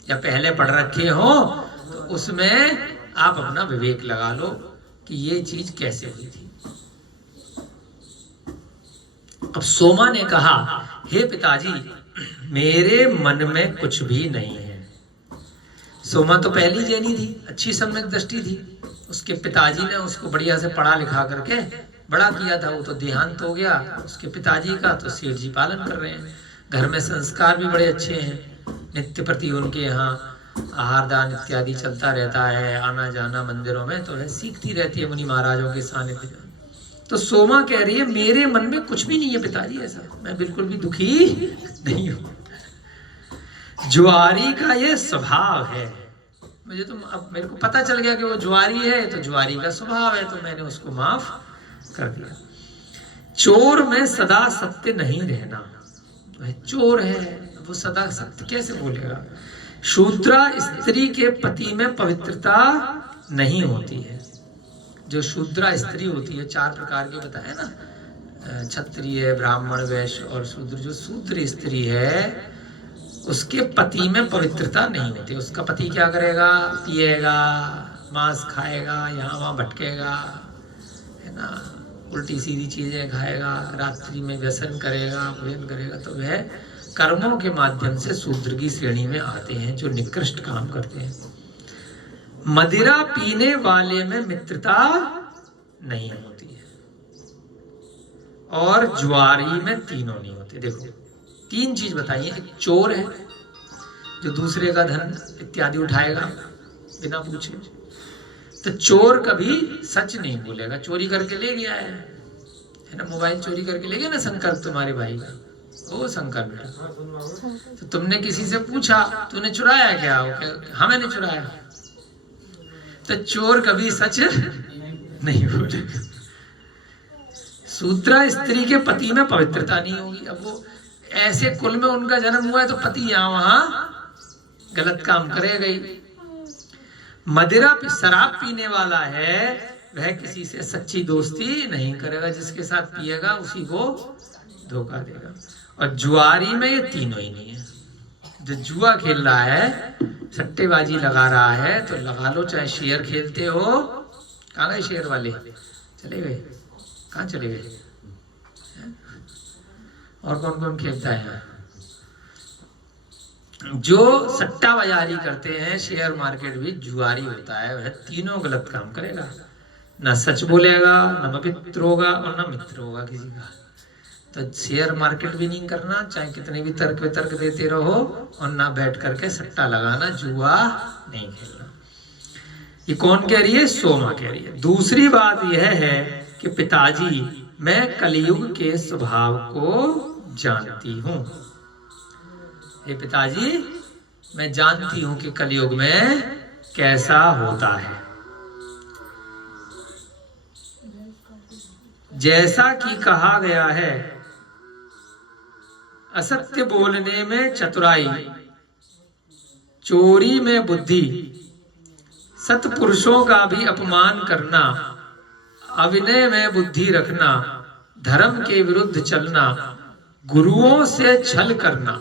या पहले पढ़ रखे हो तो उसमें आप अपना विवेक लगा लो कि ये चीज कैसे हुई थी। अब सोमा ने कहा, हे पिताजी मेरे मन में कुछ भी नहीं है। सोमा तो पहली जैनी थी, अच्छी सम्यक दृष्टि थी, उसके पिताजी ने उसको बढ़िया से पढ़ा लिखा करके बड़ा किया था। वो तो देहांत हो गया उसके पिताजी का, तो सेठ जी पालन कर रहे हैं। घर में संस्कार भी बड़े अच्छे हैं, नित्य प्रति उनके यहाँ आहार दान इत्यादि चलता रहता है, आना जाना मंदिरों में, तो वह सीखती रहती है मुनि महाराजों के सानिध्य में। तो सोमा कह रही है मेरे मन में कुछ भी नहीं है पिताजी, ऐसा मैं बिल्कुल भी दुखी नहीं हूं। जुआरी का ये स्वभाव है, मुझे तो अब मेरे को पता चल गया कि वो जुआरी है, तो जुआरी का स्वभाव है, तो मैंने उसको माफ कर दिया। चोर में सदा सत्य नहीं रहना, वह चोर है, वो सदा सत्य कैसे बोलेगा। शूद्रा स्त्री के पति में पवित्रता नहीं होती है। जो शूद्रा स्त्री होती है, 4 प्रकार के बताए ना, क्षत्रिय, ब्राह्मण, वैश्य और शूद्र। जो शूद्र स्त्री है उसके पति में पवित्रता नहीं होती। उसका पति क्या करेगा, पिएगा, मांस खाएगा, यहाँ वहाँ भटकेगा, है ना, उल्टी सीधी चीजें खाएगा, रात्रि में व्यसन करेगा, भोजन करेगा, तो वह कर्मों के माध्यम से शूद्र की श्रेणी में आते हैं, जो निकृष्ट काम करते हैं। मदिरा पीने वाले में मित्रता नहीं होती है, और जुआरी में तीनों नहीं होते। देखो 3 चीज बताइए। एक चोर है जो दूसरे का धन इत्यादि उठाएगा बिना पूछे, तो चोर कभी सच नहीं बोलेगा। चोरी करके ले गया है ना, मोबाइल चोरी करके ले गया ना संकल्प तुम्हारे भाई का, ओ संकल्प बेटा, तो तुमने किसी से पूछा तूने चुराया क्या, हाँ मैंने चुराया, तो चोर कभी सच नहीं बोलेगा। शूद्रा स्त्री के पति में पवित्रता नहीं होगी। अब वो ऐसे कुल में उनका जन्म हुआ है तो पति यहाँ वहां गलत काम करेगा ही। मदिरा शराब पीने वाला है वह किसी से सच्ची दोस्ती नहीं करेगा, जिसके साथ पिएगा उसी को धोखा देगा। और जुआरी में ये तीनों ही नहीं है। जो जुआ खेल रहा है, सट्टेबाजी लगा रहा है तो लगा लो, चाहे शेयर खेलते हो। कहाँ गए शेयर वाले? चले गए? कहाँ चले गए? और कौन कौन खेलता है यहाँ? जो सट्टा बाजारी करते हैं, शेयर मार्केट भी जुआरी होता है, वह तीनों गलत काम करेगा। ना सच बोलेगा, ना पवित्र होगा और ना मित्र होगा किसी का। तो शेयर मार्केट भी नहीं करना, चाहे कितने भी तर्क वितर्क देते रहो, और ना बैठ करके सट्टा लगाना, जुआ नहीं खेलना। ये कौन कह रही है? सोमा कह रही है। दूसरी बात यह है कि पिताजी, मैं कलयुग के स्वभाव को जानती हूँ। हे पिताजी, मैं जानती हूँ कि कलयुग में कैसा होता है। जैसा कि कहा गया है, असत्य बोलने में चतुराई, चोरी में बुद्धि, सत्पुरुषों का भी अपमान करना, अविनय में बुद्धि रखना, धर्म के विरुद्ध चलना, गुरुओं से छल करना।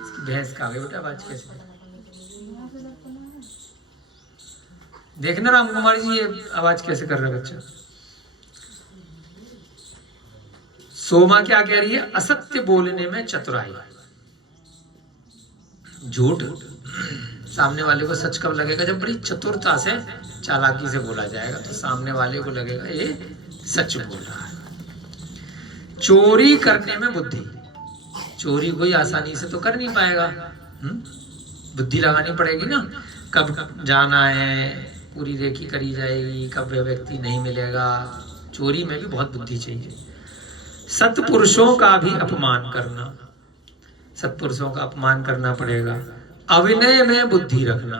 इसकी बहस का बेटा आवाज कैसे? देखना राम कुमार जी, ये आवाज कैसे कर रहा है बच्चा। सोमा क्या कह रही है? असत्य बोलने में चतुराई। झूठ सामने वाले को सच कब लगेगा? जब बड़ी चतुरता से, चालाकी से बोला जाएगा तो सामने वाले को लगेगा ये सच बोल रहा है। चोरी करने में बुद्धि, चोरी कोई आसानी से तो कर नहीं पाएगा, बुद्धि लगानी पड़ेगी ना। कब जाना है, पूरी रेखी करी जाएगी, कब वह व्यक्ति नहीं मिलेगा। चोरी में भी बहुत बुद्धि चाहिए। सत्पुरुषों का भी अपमान करना, सत्पुरुषों का अपमान करना पड़ेगा। अविनय में बुद्धि रखना,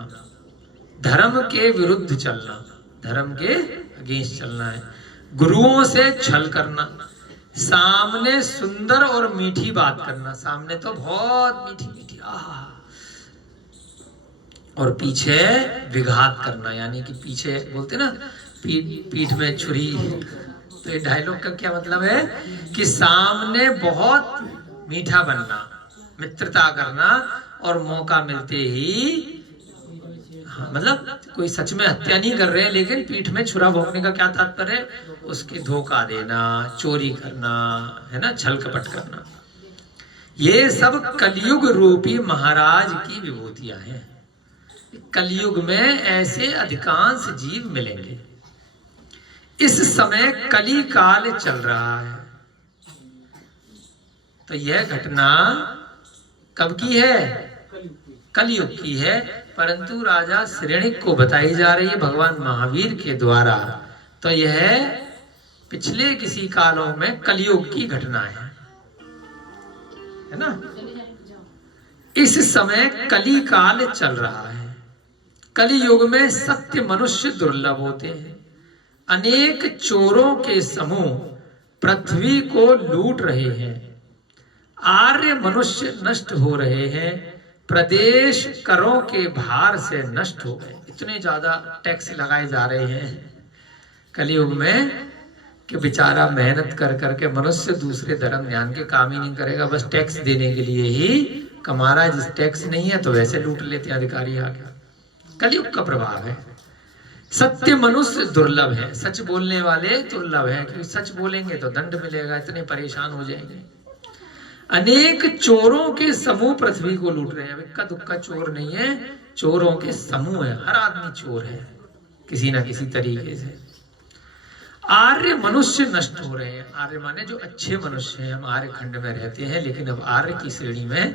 धर्म के विरुद्ध चलना, धर्म के अगेंस्ट चलना है। गुरुओं से छल करना, सामने सुंदर और मीठी बात करना, सामने तो बहुत मीठी मीठी और पीछे विघात करना, यानी कि पीछे बोलते ना पीठ में छुरी। तो ये डायलॉग का क्या मतलब है कि सामने बहुत मीठा बनना, मित्रता करना, और मौका मिलते ही, हाँ, मतलब कोई सच में हत्या नहीं कर रहे हैं लेकिन पीठ में छुरा भोंकने का क्या तात्पर्य है? उसके धोखा देना, चोरी करना, है ना, छल कपट करना। ये सब कलयुग रूपी महाराज की विभूतियां हैं। कलयुग में ऐसे अधिकांश जीव मिलेंगे। इस समय कली काल चल रहा है। तो यह घटना कब की है? कलयुग की है, परंतु राजा श्रेणिक को बताई जा रही है भगवान महावीर के द्वारा। तो यह पिछले किसी कालों में कलयुग की घटना है ना। इस समय कली काल चल रहा है। कलियुग में सत्य मनुष्य दुर्लभ होते हैं। अनेक चोरों के समूह पृथ्वी को लूट रहे हैं। आर्य मनुष्य नष्ट हो रहे हैं। प्रदेश करों के भार से नष्ट हो गए। इतने ज्यादा टैक्स लगाए जा रहे हैं कलयुग में कि बेचारा मेहनत कर करके मनुष्य दूसरे धर्म ध्यान के काम ही नहीं करेगा, बस टैक्स देने के लिए ही कमा रहा है। जिस टैक्स नहीं है तो वैसे लूट लेते हैं अधिकारी आके। कलयुग का प्रभाव है। सत्य मनुष्य दुर्लभ है, सच बोलने वाले दुर्लभ है, क्योंकि सच बोलेंगे तो दंड मिलेगा, इतने परेशान हो जाएंगे। अनेक चोरों के समूह पृथ्वी को लूट रहे हैं। इक्का दुक्का चोर नहीं है, चोरों के समूह है। हर आदमी चोर है किसी ना किसी तरीके से। आर्य मनुष्य नष्ट हो रहे हैं। आर्य माने जो अच्छे मनुष्य हैं। हम आर्य खंड में रहते हैं लेकिन अब आर्य की श्रेणी में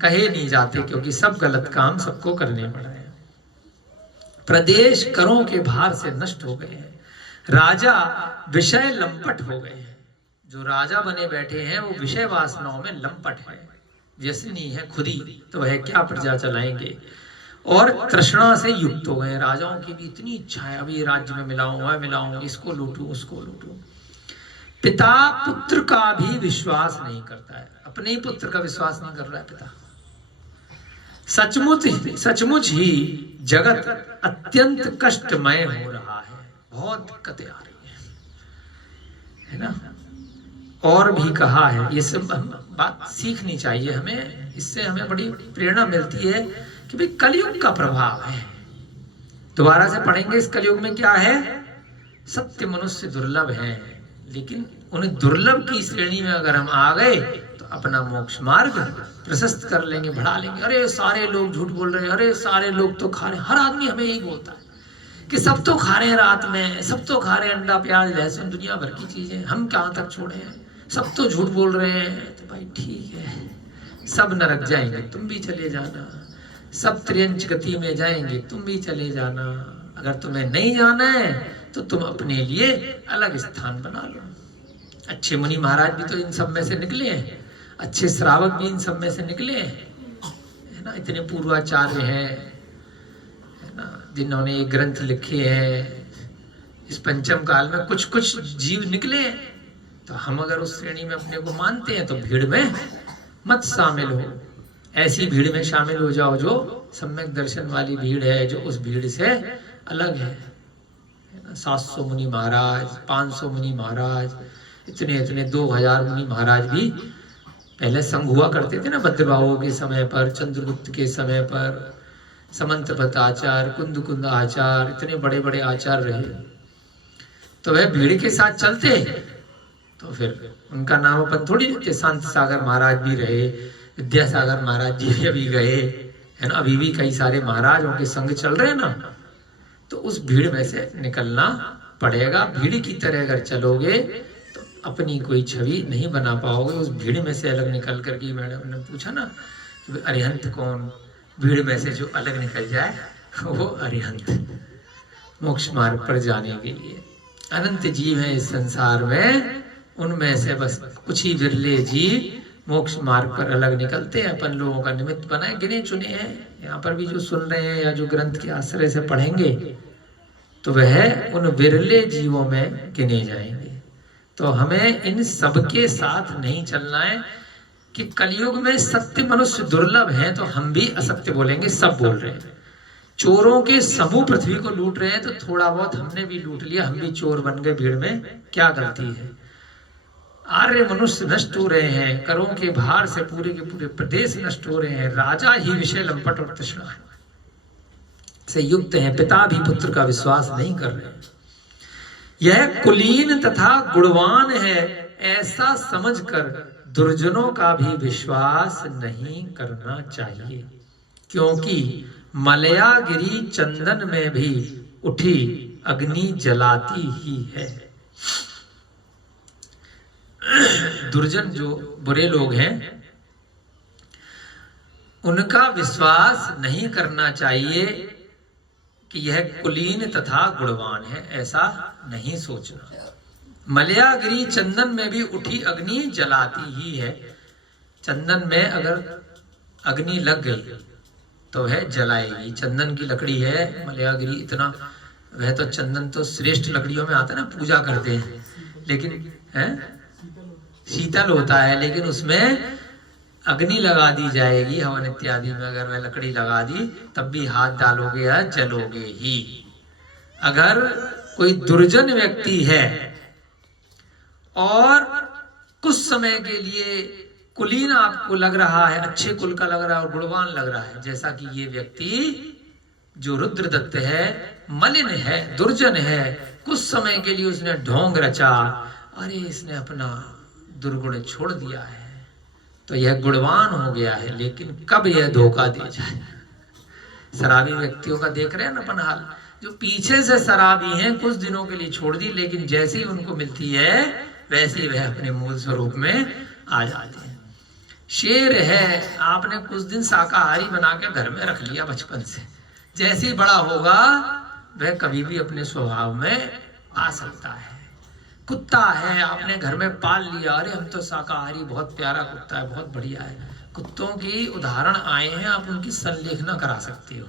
कहे नहीं जाते, क्योंकि सब गलत काम सबको करने पड़ रहे हैं। प्रदेश करों के भार से नष्ट हो गए हैं। राजा विषय लंपट हो गए हैं। जो राजा बने बैठे हैं वो विषय वासनाओं में लंपट है, व्यसनी है खुदी, तो वह क्या प्रजा चलाएंगे। और तृष्णा से युक्त हो गए। राजाओं की भी इतनी इच्छा है, अभी राज्य में मिलाऊं, वह मिलाऊं, इसको लूटूं, उसको लूटूं। पिता पुत्र का भी विश्वास नहीं करता है, अपने ही पुत्र का विश्वास नहीं कर रहा है पिता। सचमुच ही जगत अत्यंत कष्टमय हो रहा है, बहुत दिक्कतें आ रही है ना। और भी कहा है, ये सब बात सीखनी चाहिए हमें, इससे हमें बड़ी प्रेरणा मिलती है कि भाई कलयुग का प्रभाव है। दोबारा से पढ़ेंगे इस कलयुग में क्या है। सत्य मनुष्य दुर्लभ है, लेकिन उन दुर्लभ की श्रेणी में अगर हम आ गए तो अपना मोक्ष मार्ग प्रशस्त कर लेंगे, बढ़ा लेंगे। अरे सारे लोग झूठ बोल रहे हैं, अरे सारे लोग तो खा रहे हैं, हर आदमी हमें यही बोलता है कि सब तो खा रहे हैं रात में, सब तो खा रहे हैं अंडा प्याज लहसुन दुनिया भर की चीजें, हम कहाँ तक छोड़े हैं, सब तो झूठ बोल रहे हैं। तो भाई ठीक है, सब नरक जाएंगे, तुम भी चले जाना, सब त्रियंच गति में जाएंगे, तुम भी चले जाना। अगर तुम्हें नहीं जाना है तो तुम अपने लिए अलग स्थान बना लो। अच्छे मुनि महाराज भी तो इन सब में से निकले हैं, अच्छे श्रावक भी इन सब में से निकले हैं, है ना। इतने पूर्वाचार्य हैं, है ना, जिन्होंने ये ग्रंथ लिखे हैं। इस पंचम काल में कुछ कुछ जीव निकले हैं, तो हम अगर उस श्रेणी में अपने को मानते हैं तो भीड़ में मत शामिल हो। ऐसी भीड़ में शामिल हो जाओ जो सम्यक दर्शन वाली भीड़ है, जो उस भीड़ से अलग है ना। 700 मुनि महाराज, 500 मुनि महाराज, इतने 2000 मुनि महाराज भी पहले संग हुआ करते थे ना। भद्रबाहु के समय पर, चंद्रगुप्त के समय पर, समंतपत आचार्य, कुंद आचार्य, इतने बड़े बड़े आचार्य रहे। तो वह भीड़ के साथ चलते तो फिर उनका नाम अपन थोड़ी लेते। शांति सागर महाराज भी रहे, विद्यासागर महाराज जी भी अभी गए, है ना। अभी भी कई सारे महाराजों के संग चल रहे हैं ना। तो उस भीड़ में से निकलना पड़ेगा। भीड़ की तरह अगर चलोगे तो अपनी कोई छवि नहीं बना पाओगे। उस भीड़ में से अलग निकल करके, मैडम ने पूछा ना कि अरिहंत कौन, भीड़ में से जो अलग निकल जाए वो अरिहंत, मोक्ष मार्ग पर जाने के लिए। अनंत जीव है इस संसार में, उनमें से बस कुछ ही विरले जीव मोक्ष मार्ग पर अलग निकलते हैं। अपन लोगों का निमित्त बनाए, गिने चुने हैं। यहाँ पर भी जो सुन रहे हैं या जो ग्रंथ के आश्रय से पढ़ेंगे तो वह उन विरले जीवों में गिने जाएंगे। तो हमें इन सबके साथ नहीं चलना है कि कलयुग में सत्य मनुष्य दुर्लभ है तो हम भी असत्य बोलेंगे, सब बोल रहे हैं। चोरों के समूह पृथ्वी को लूट रहे हैं तो थोड़ा बहुत हमने भी लूट लिया, हम भी चोर बन गए भीड़ में, क्या गलती है। आर्य मनुष्य नष्ट हो रहे हैं, करों के भार से पूरे के पूरे प्रदेश नष्ट हो रहे हैं। राजा ही विषय लंपट और तृष्णा से युक्त हैं, पिता भी पुत्र का विश्वास नहीं कर रहे हैं। यह कुलीन तथा गुणवान है, ऐसा समझकर दुर्जनों का भी विश्वास नहीं करना चाहिए, क्योंकि मलयागिरी चंदन में भी उठी अग्नि जलाती ही है। दुर्जन जो बुरे लोग हैं उनका विश्वास नहीं करना चाहिए कि यह कुलीन तथा गुणवान है, ऐसा नहीं सोचना। मलयागिरी चंदन में भी उठी अग्नि जलाती ही है। चंदन में अगर अग्नि लग गई तो वह जलाएगी। चंदन की लकड़ी है, मलयागिरी इतना, वह तो चंदन तो श्रेष्ठ लकड़ियों में आता है ना, पूजा करते हैं, लेकिन है शीतल होता है, लेकिन उसमें अग्नि लगा दी जाएगी हवन इत्यादि में। अगर वह लकड़ी लगा दी तब भी हाथ डालोगे या जलोगे ही। अगर कोई दुर्जन व्यक्ति है और कुछ समय के लिए कुलीन आपको लग रहा है, अच्छे कुल का लग रहा है और गुणवान लग रहा है, जैसा कि ये व्यक्ति जो रुद्रदत्त है, मलिन है, दुर्जन है, कुछ समय के लिए उसने ढोंग रचा, अरे इसने अपना दुर्गुण छोड़ दिया है तो यह गुणवान हो गया है। लेकिन कब यह धोखा दे जाए। शराबी व्यक्तियों का देख रहे हैं ना अपन हाल, जो पीछे से शराबी हैं, कुछ दिनों के लिए छोड़ दी, लेकिन जैसे ही उनको मिलती है वैसे ही वह अपने मूल स्वरूप में आ जाते हैं। शेर है, आपने कुछ दिन शाकाहारी बना के घर में रख लिया बचपन से, जैसे ही बड़ा होगा वह कभी भी अपने स्वभाव में आ सकता है। कुत्ता है, आपने घर में पाल लिया, अरे हम तो शाकाहारी, बहुत प्यारा कुत्ता है, बहुत बढ़िया है। कुत्तों की उदाहरण आए हैं, आप उनकी संलेखना करा सकते हो।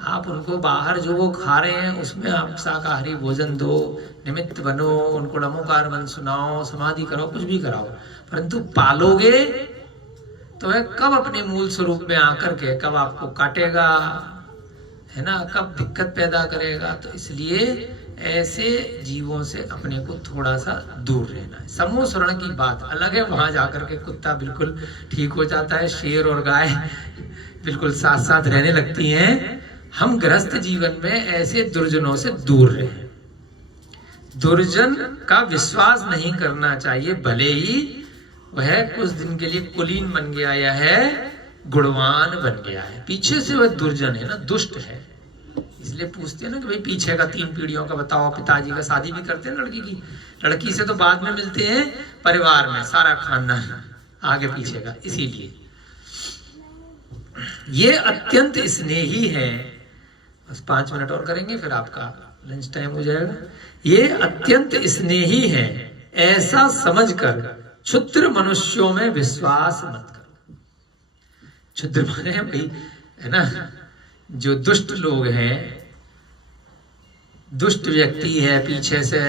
आप उनको बाहर जो वो खा रहे हैं उसमें आप शाकाहारी भोजन दो, निमित्त बनो, उनको नमोकार मंत्र सुनाओ, समाधि कराओ, कुछ भी कराओ, परंतु पालोगे तो वह कब अपने मूल स्वरूप में आकर के कब आपको काटेगा, है ना, कब दिक्कत पैदा करेगा। तो इसलिए ऐसे जीवों से अपने को थोड़ा सा दूर रहना है। समूह शरण की बात अलग है, वहां जाकर के कुत्ता बिल्कुल ठीक हो जाता है, शेर और गाय बिल्कुल साथ साथ रहने लगती हैं। हम गृहस्थ जीवन में ऐसे दुर्जनों से दूर रहें। दुर्जन का विश्वास नहीं करना चाहिए, भले ही वह कुछ दिन के लिए कुलीन बन गया या है गुणवान बन गया है, पीछे से वह दुर्जन है ना, दुष्ट है। इसलिए पूछते हैं ना कि भाई पीछे का 3 पीढ़ियों का बताओ। पिताजी का शादी भी करते हैं लड़की की, लड़की से तो बाद में मिलते हैं परिवार में, सारा खानदान आगे पीछे का। इसीलिए ये अत्यंत स्नेही है। बस 5 मिनट और करेंगे फिर आपका लंच टाइम हो जाएगा। ये अत्यंत स्नेही है, ऐसा समझकर क्षुद्र मनुष्यों में विश्वास मत करो। क्षुद्र माने भाई, है ना, जो दुष्ट लोग हैं, दुष्ट व्यक्ति है, पीछे से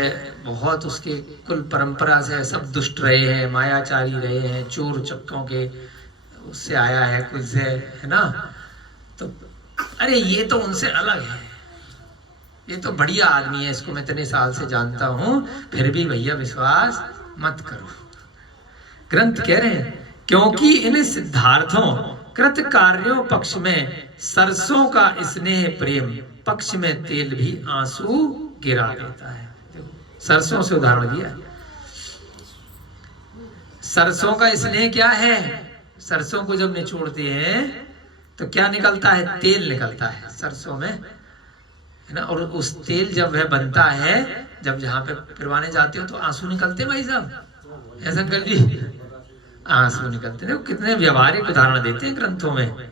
बहुत उसके कुल परंपरा से सब दुष्ट रहे हैं, मायाचारी रहे हैं, चोर चक्कों के उससे आया है कुछ से, है ना, तो अरे ये तो उनसे अलग है, ये तो बढ़िया आदमी है, इसको मैं इतने साल से जानता हूं, फिर भी भैया विश्वास मत करो। ग्रंथ कह रहे हैं क्योंकि इन सिद्धार्थों कृत कार्यों पक्ष में सरसों का स्नेह प्रेम, पक्ष में तेल भी आंसू गिरा देता है। सरसों से उदाहरण दिया। सरसों का स्नेह क्या है? सरसों को जब निचोड़ते हैं तो क्या निकलता है? तेल निकलता है सरसों में, है ना। और उस तेल जब वह बनता है, जब जहां पे पिरवाने जाते हो तो आंसू निकलते भाई साहब, ऐसा कर जी, आंसू निकलते हैं। कितने व्यवहारिक उदाहरण देते हैं ग्रंथों में।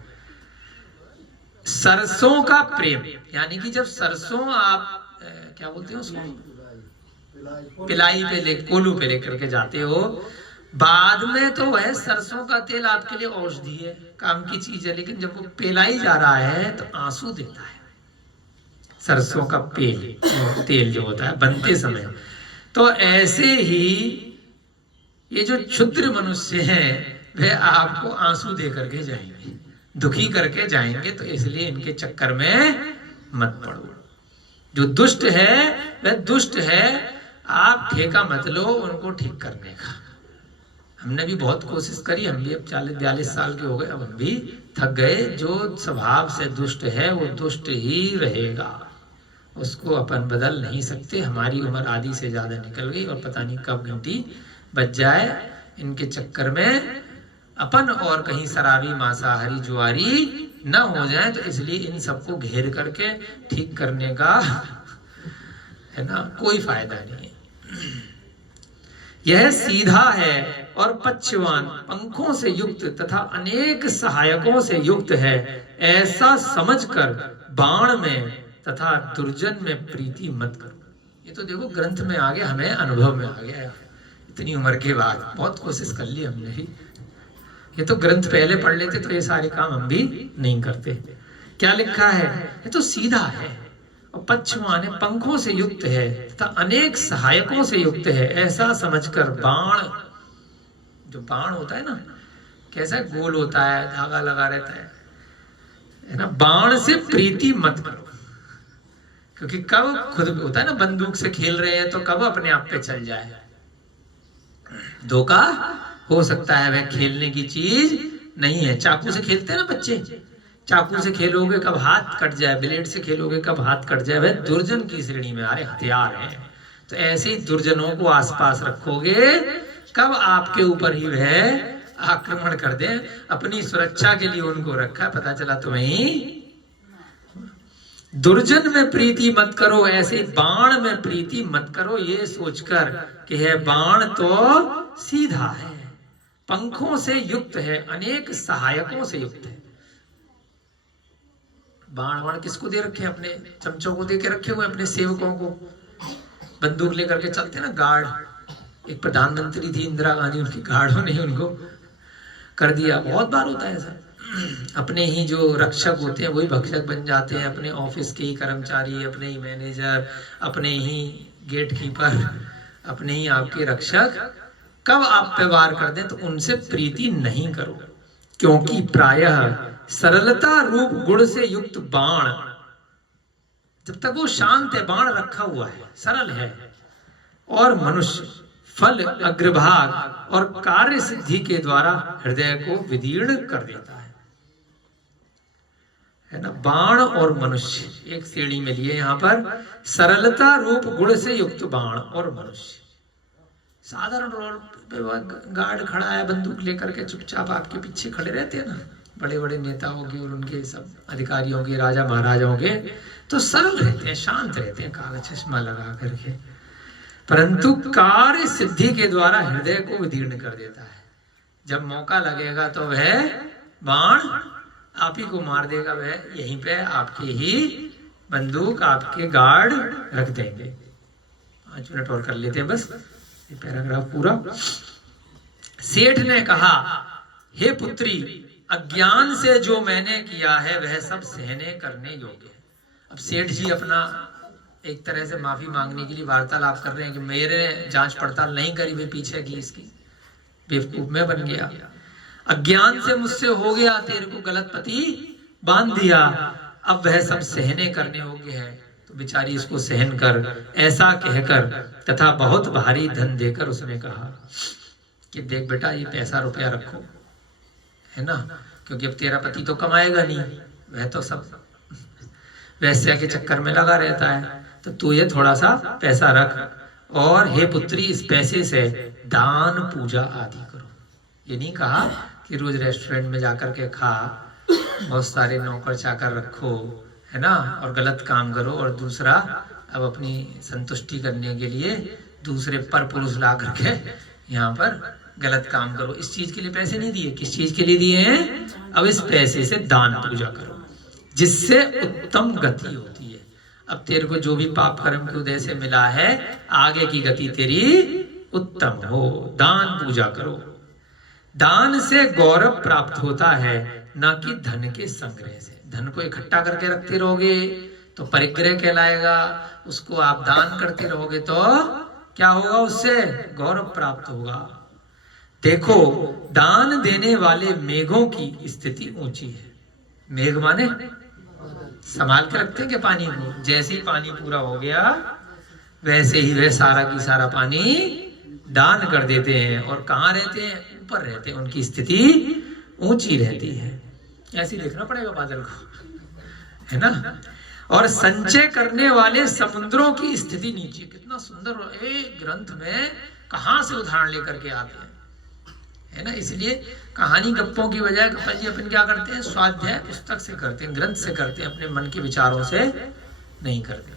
सरसों का प्रेम, यानी कि जब सरसों आप क्या बोलते हैं उसको, पिलाई पे ले, कोलू पे लेकर के जाते हो, बाद में तो वह सरसों का तेल आपके लिए औषधि है, काम की चीज है, लेकिन जब वो पिलाई जा रहा है तो आंसू देता है। सरसों का तेल जो होता है बनते समय। तो ऐसे ही ये जो क्षुद्र मनुष्य हैं वह आपको आंसू दे करके जाएंगे, दुखी करके जाएंगे, तो इसलिए इनके चक्कर में मत पड़ो। जो दुष्ट है वह दुष्ट है, आप ठेका मत लो उनको ठीक करने का। हमने भी बहुत कोशिश करी, हम भी अब 40-42 साल के हो गए, अब हम भी थक गए। जो स्वभाव से दुष्ट है वो दुष्ट ही रहेगा, उसको अपन बदल नहीं सकते। हमारी उम्र आधी से ज्यादा निकल गई और पता नहीं कब घंटी बच जाए, इनके चक्कर में अपन और कहीं शराबी मांसाहारी जुआरी न हो जाए। तो इसलिए इन सबको घेर करके ठीक करने का, है ना, कोई फायदा नहीं है। यह सीधा है और पक्षवान, पंखों से युक्त तथा अनेक सहायकों से युक्त है, ऐसा समझकर बाण में तथा दुर्जन में प्रीति मत करो। ये तो देखो ग्रंथ में आ गया, हमें अनुभव में आ गया है इतनी उम्र के बाद। बहुत कोशिश कर ली हमने भी, ये तो ग्रंथ पहले पढ़ लेते तो ये सारे काम हम भी नहीं करते। क्या लिखा है? ये तो सीधा है और पक्षवान है, पंखों से युक्त है तथा अनेक सहायकों से युक्त है, ऐसा समझकर बाण, जो बाण होता है ना, कैसा गोल होता है, धागा लगा रहता है ना, बाण से प्रीति मत करो। क्योंकि कब खुद होता है ना, बंदूक से खेल रहे हैं तो कब अपने आप पे चल जाए, धोखा हो सकता है। वह खेलने की चीज नहीं है। चाकू से खेलते हैं ना बच्चे, चाकू से खेलोगे कब हाथ कट जाए, ब्लेड से खेलोगे कब हाथ कट जाए, वह दुर्जन की श्रेणी में आ रहे हथियार हैं। तो ऐसे ही दुर्जनों को आसपास रखोगे, कब आपके ऊपर ही वह आक्रमण कर दे। अपनी सुरक्षा के लिए उनको रखा है, पता चला तुम्हें। दुर्जन में प्रीति मत करो, ऐसे बाण में प्रीति मत करो, ये सोचकर कि है बाण तो सीधा है, पंखों से युक्त है, अनेक सहायकों से युक्त है। बाण किसको दे रखे? अपने चमचों को दे के रखे हुए, अपने सेवकों को। बंदूक लेकर के चलते ना गार्ड, एक प्रधानमंत्री थी इंदिरा गांधी, उनकी गार्डों ने उनको कर दिया। बहुत बार होता है ऐसा। अपने ही जो रक्षक होते हैं वही भक्षक बन जाते हैं, अपने ऑफिस के ही कर्मचारी, अपने ही मैनेजर, अपने ही गेट कीपर, अपने ही आपके रक्षक कब आप पे वार कर दें तो उनसे प्रीति नहीं करो, क्योंकि प्रायः सरलता रूप गुण से युक्त बाण, जब तक वो शांत है, बाण रखा हुआ है, सरल है, और मनुष्य फल अग्रभाग और कार्य सिद्धि के द्वारा हृदय को विदीर्ण कर देता है ना। बाण और मनुष्य एक श्रेणी में लिए यहाँ पर, सरलता रूप गुण से युक्त बाण और मनुष्य। साधारण रोड पे गार्ड खड़ा है बंदूक लेकर के, चुपचाप आपके पीछे खड़े रहते हैं ना, बड़े बड़े नेताओं के और उनके सब अधिकारियों के, राजा महाराजाओं के, तो सरल रहते हैं, शांत रहते हैं, काला चश्मा लगा करके, परंतु कार्य सिद्धि के द्वारा हृदय को विदीर्ण कर देता है। जब मौका लगेगा तो वह बाण आप ही को मार देगा, वह यहीं पे आपके ही बंदूक, आपके गार्ड रख देंगे। 5 मिनट और कर लेते हैं बस, ये पैराग्राफ पूरा। सेठ ने कहा, हे पुत्री, अज्ञान से जो मैंने किया है वह सब सहने करने योग्य है। अब सेठ जी अपना एक तरह से माफी मांगने के लिए वार्तालाप कर रहे हैं कि मेरे जांच पड़ताल नहीं करी, वे पीछे की इसकी, बेवकूफ में बन गया, अज्ञान से मुझसे हो गया, तेरे को गलत पति बांध दिया, अब वह सब सहने करने योग्य है, तो बेचारी इसको सहन कर, ऐसा कहकर तथा बहुत भारी धन देकर उसने कहा कि देख बेटा, ये पैसा रुपया रखो, है ना, क्योंकि अब तेरा पति तो कमाएगा नहीं, वह तो सब वैश्या के चक्कर में लगा रहता है, तो तू ये थोड़ा सा पैसा रख, और हे पुत्री, इस पैसे से दान पूजा आदि करो। ये नहीं कहा कि रोज रेस्टोरेंट में जाकर के खा, बहुत सारे नौकर चाकर रखो, है ना, और गलत काम करो, और दूसरा अब अपनी संतुष्टि करने के लिए दूसरे पर पुरुष ला करके यहाँ पर गलत काम करो। इस चीज के लिए पैसे नहीं दिए, किस चीज के लिए दिए हैं? अब इस पैसे से दान पूजा करो, जिससे उत्तम गति होती है। अब तेरे को जो भी पाप कर्म के उदय से मिला है, आगे की गति तेरी उत्तम हो, दान पूजा करो। दान से गौरव प्राप्त होता है, ना कि धन के संग्रह से। धन को इकट्ठा करके रखते रहोगे तो परिग्रह कहलाएगा, उसको आप दान करते रहोगे तो क्या होगा? उससे गौरव प्राप्त होगा। देखो, दान देने वाले मेघों की स्थिति ऊंची है। मेघ माने संभाल के रखते हैं क्या पानी को? जैसे ही पानी पूरा हो गया वैसे ही वह सारा की सारा पानी दान कर देते हैं। और कहाँ रहते हैं? ऊपर रहते हैं, उनकी स्थिति ऊंची रहती है। ऐसे ही देखना पड़ेगा बादल को, है ना। और संचय करने वाले समुद्रों की स्थिति नीचे। कितना सुंदर एक ग्रंथ में कहां से उदाहरण लेकर के आते हैं, है ना। इसलिए कहानी गप्पों की बजाय कपिल जी अपन क्या करते हैं? स्वाध्याय पुस्तक से करते हैं, ग्रंथ से करते हैं, अपने मन के विचारों से नहीं करते।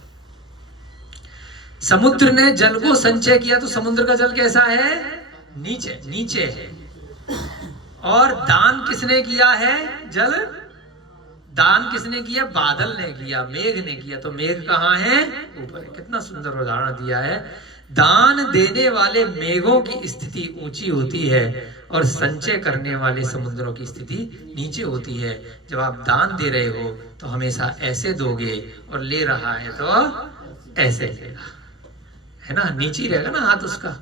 समुद्र ने जल को संचय किया तो समुद्र का जल कैसा है? नीचे नीचे है। और दान किसने किया है? जल दान किसने किया? बादल ने किया, मेघ ने किया। तो मेघ कहाँ है? ऊपर। कितना सुंदर उदाहरण दिया है। दान देने वाले मेघों की स्थिति ऊंची होती है और संचय करने वाले समुद्रों की स्थिति नीचे होती है। जब आप दान दे रहे हो तो हमेशा ऐसे दोगे, और ले रहा है तो ऐसे लेगा, है ना। नीचे रहेगा ना हाथ उसका।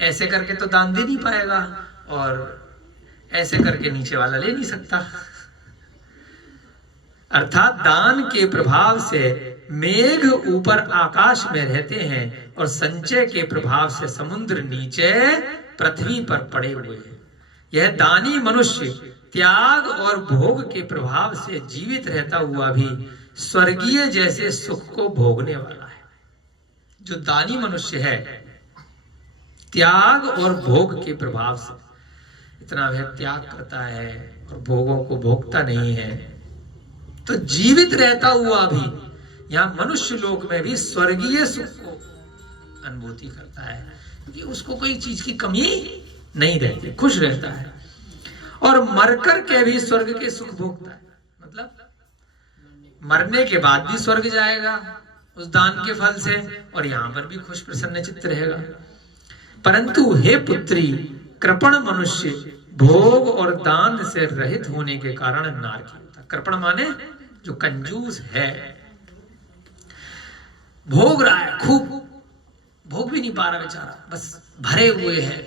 ऐसे करके तो दान दे नहीं पाएगा, और ऐसे करके नीचे वाला ले नहीं सकता। अर्थात दान के प्रभाव से मेघ ऊपर आकाश में रहते हैं और संचय के प्रभाव से समुद्र नीचे पृथ्वी पर पड़े हुए हैं। यह दानी मनुष्य त्याग और भोग के प्रभाव से जीवित रहता हुआ भी स्वर्गीय जैसे सुख को भोगने वाला है। जो दानी मनुष्य है, त्याग और भोग के प्रभाव से इतना वह त्याग करता है और भोगों को भोगता नहीं है, तो जीवित रहता हुआ भी यहाँ मनुष्य लोक में भी स्वर्गीय सुख को अनुभूति करता है, क्योंकि उसको कोई चीज की कमी नहीं रहती, खुश रहता है। और मरकर के भी स्वर्ग के सुख भोगता है। मतलब मरने के बाद भी स्वर्ग जाएगा उस दान के फल से, और यहाँ पर भी खुश प्रसन्न चित्त रहेगा। परंतु हे पुत्री, कृपण मनुष्य भोग और दान से रहित होने के कारण नारकी होता है। कृपण माने जो कंजूस है, भोग रहा है, खूब भोग भी नहीं पा रहा बेचारा, बस भरे हुए है,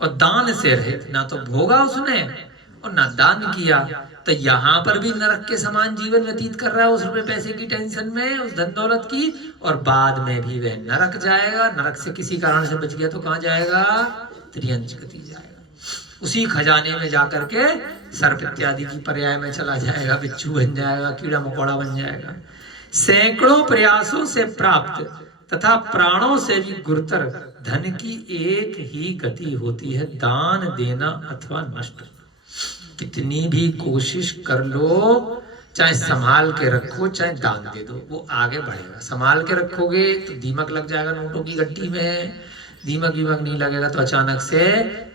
और दान से रहित, ना तो भोगा उसने और ना दान किया, तो यहाँ पर भी नरक के समान जीवन व्यतीत कर रहा है, उस रुपए पैसे की टेंशन में, उस धन दौलत की, और बाद में भी वह नरक जाएगा। नरक से किसी कारण से बच गया तो कहाँ जाएगा? त्रियंच गति जाएगा, उसी खजाने में जाकर के सर्प इत्यादि की पर्याय में चला जाएगा, बिच्छू बन जाएगा, कीड़ा मकोड़ा बन जाएगा। सैकड़ों प्रयासों से प्राप्त तथा प्राणों से भी गुरुतर धन की एक ही गति होती है, दान देना अथवा नष्ट। कितनी भी कोशिश कर लो, चाहे संभाल के रखो चाहे दान दे दो, वो आगे बढ़ेगा। संभाल के रखोगे तो दीमक लग जाएगा नोटों की गड्डी में, दीमक वीमक नहीं लगेगा तो अचानक से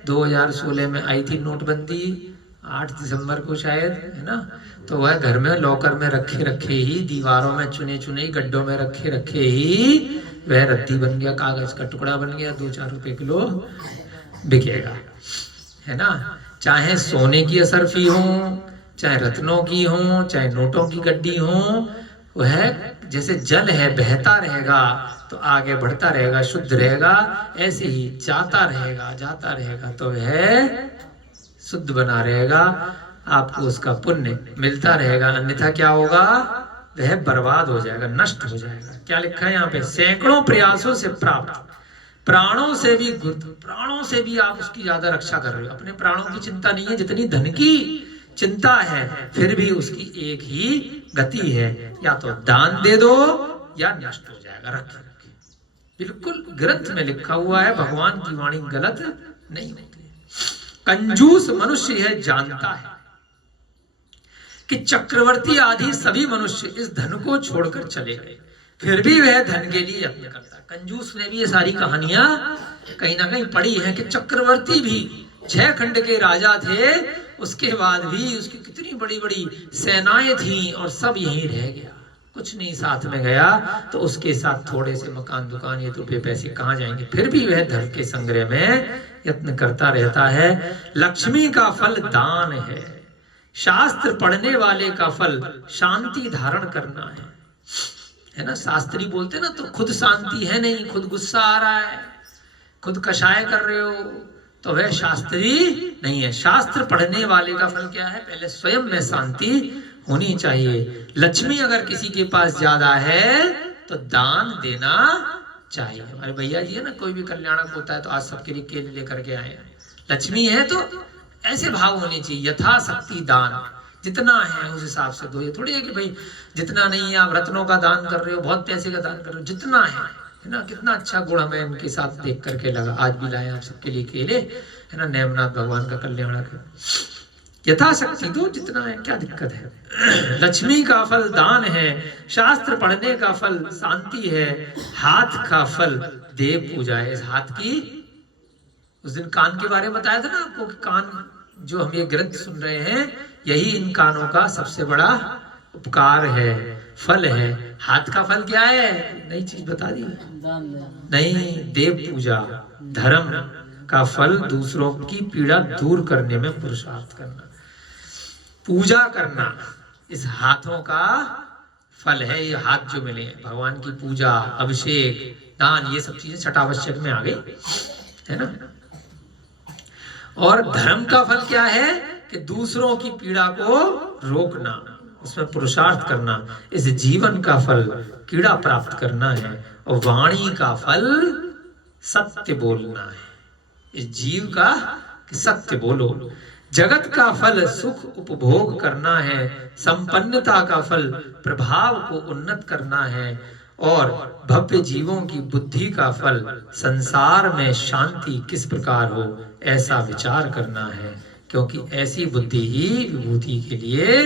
2016 में आई थी नोटबंदी, 8 दिसंबर को शायद, है ना, तो वह घर में लॉकर में रखे रखे ही, दीवारों में चुने चुने गड्ढों में रखे रखे ही वह रद्दी बन गया, कागज का टुकड़ा बन गया, 2-4 रुपए किलो बिकेगा, है ना। चाहे सोने की असरफी हो, चाहे रत्नों की हो, चाहे नोटों की गड्डी हो, वह जैसे जल है, बहता रहेगा तो आगे बढ़ता रहेगा, शुद्ध रहेगा, ऐसे ही जाता रहेगा तो वह शुद्ध बना रहेगा, आपको उसका पुण्य मिलता रहेगा। अन्यथा क्या होगा? वह बर्बाद हो जाएगा, नष्ट हो जाएगा। क्या लिखा है यहाँ पे? सैकड़ों प्रयासों से प्राप्त, प्राणों से भी प्राणों से भी आप उसकी ज्यादा रक्षा कर रहे हो। अपने प्राणों की चिंता नहीं है जितनी धन की चिंता है, फिर भी उसकी एक ही गति है, या तो दान दे दो या नष्ट हो जाएगा। रखे बिल्कुल ग्रंथ में लिखा हुआ है, भगवान की वाणी गलत नहीं होती। कंजूस मनुष्य यह जानता है कि चक्रवर्ती आदि सभी मनुष्य इस धन को छोड़कर चले गए, फिर भी वह धन के लिए यत्न करता है। कंजूस ने भी ये सारी कहानियां कहीं ना कहीं पढ़ी है कि चक्रवर्ती भी 6 खंड के राजा थे, उसके बाद भी उसकी कितनी बड़ी बड़ी सेनाएं थी और सब यहीं रह गया, कुछ नहीं साथ में गया, तो उसके साथ थोड़े से मकान दुकान ये रुपए पैसे कहाँ जाएंगे? फिर भी वह धन के संग्रह में यत्न करता रहता है। लक्ष्मी का फल दान है, शास्त्र पढ़ने वाले का फल शांति धारण करना है ना। शास्त्री बोलते ना, तो खुद शांति है नहीं, खुद गुस्सा आ रहा है, खुद कषाय कर रहे हो, तो वह शास्त्री नहीं है। शास्त्र पढ़ने वाले का फल क्या है? पहले स्वयं में शांति होनी चाहिए। लक्ष्मी अगर किसी के पास ज्यादा है तो दान देना चाहिए। हमारे भैया जी है ना, कोई भी कल्याणक होता है तो आज सबके लिए केले लेकर के आए हैं। लक्ष्मी है तो ऐसे भाव होने चाहिए, यथाशक्ति दान, जितना है उस हिसाब से दो। ये थोड़ी है कि भाई जितना नहीं है आप रत्नों का दान कर रहे हो, बहुत पैसे का दान कर रहे हो, जितना है ना। कितना अच्छा गुण हमें इनके साथ देख करके लगा। आज भी लाए आप सबके लिए केले, है ना, नेमनाथ भगवान का कल्याणक है। यथाशक्ति दो, जितना है, क्या दिक्कत है। लक्ष्मी का फल दान है, शास्त्र पढ़ने का फल शांति है, हाथ का फल देव पूजा है। इस हाथ की, उस दिन कान के बारे में बताया था ना आपको कि कान जो हम ये ग्रंथ सुन रहे हैं, यही इन कानों का सबसे बड़ा उपकार है, फल है। हाथ का फल क्या है? नई चीज बता दी नहीं, देव पूजा, धर्म का फल दूसरों की पीड़ा दूर करने में पुरुषार्थ करना, पूजा करना, इस हाथों का फल है। ये हाथ जो मिले, भगवान की पूजा, अभिषेक, दान, ये सब चीजें छठावश्यक में आ गई, है ना। और धर्म का फल क्या है? कि दूसरों की पीड़ा को रोकना, उसमें पुरुषार्थ करना। इस जीवन का फल कीड़ा प्राप्त करना है, और वाणी का फल सत्य बोलना है। इस जीव का कि सत्य बोलो। जगत का फल सुख उपभोग करना है, संपन्नता का फल प्रभाव को उन्नत करना है, और भव्य जीवों की बुद्धि का फल संसार में शांति किस प्रकार हो ऐसा विचार करना है, क्योंकि ऐसी बुद्धि ही विभूति के लिए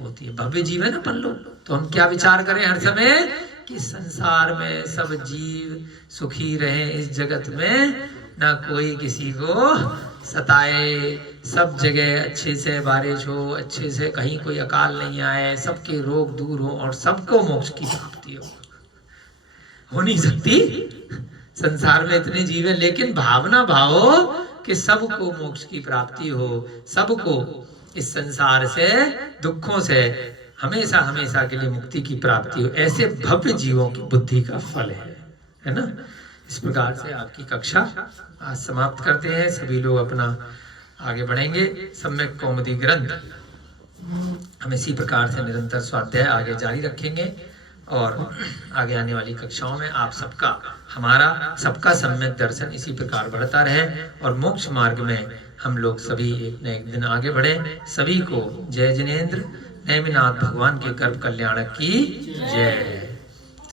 होती है। भव्य जीव है ना अपन लोग, तो हम क्या विचार करें हर समय कि संसार में सब जीव सुखी रहे, इस जगत में ना कोई किसी को सताए, सब जगह अच्छे से बारिश हो, अच्छे से कहीं कोई अकाल नहीं आए, सबके रोग दूर हो और सबको मोक्ष की प्राप्ति हो नहीं सकती। संसार में इतने जीव हैं, लेकिन भावना भाव कि सबको मोक्ष की प्राप्ति हो, सबको इस संसार से दुखों से हमेशा हमेशा के लिए मुक्ति की प्राप्ति हो। ऐसे भव्य जीवों की बुद्धि का फल है ना। इस प्रकार से आपकी कक्षा आज समाप्त करते हैं। सभी लोग अपना आगे बढ़ेंगे। सम्यक कौमुदी ग्रंथ हम इसी प्रकार से निरंतर स्वाध्याय आगे जारी रखेंगे और आगे आने वाली कक्षाओं में आप सबका, हमारा सबका सम्यक दर्शन इसी प्रकार बढ़ता रहे और मोक्ष मार्ग में हम लोग सभी एक न एक दिन आगे बढ़े। सभी को जय जिनेंद्र, नेमिनाथ भगवान के गर्भ कल्याण की जय।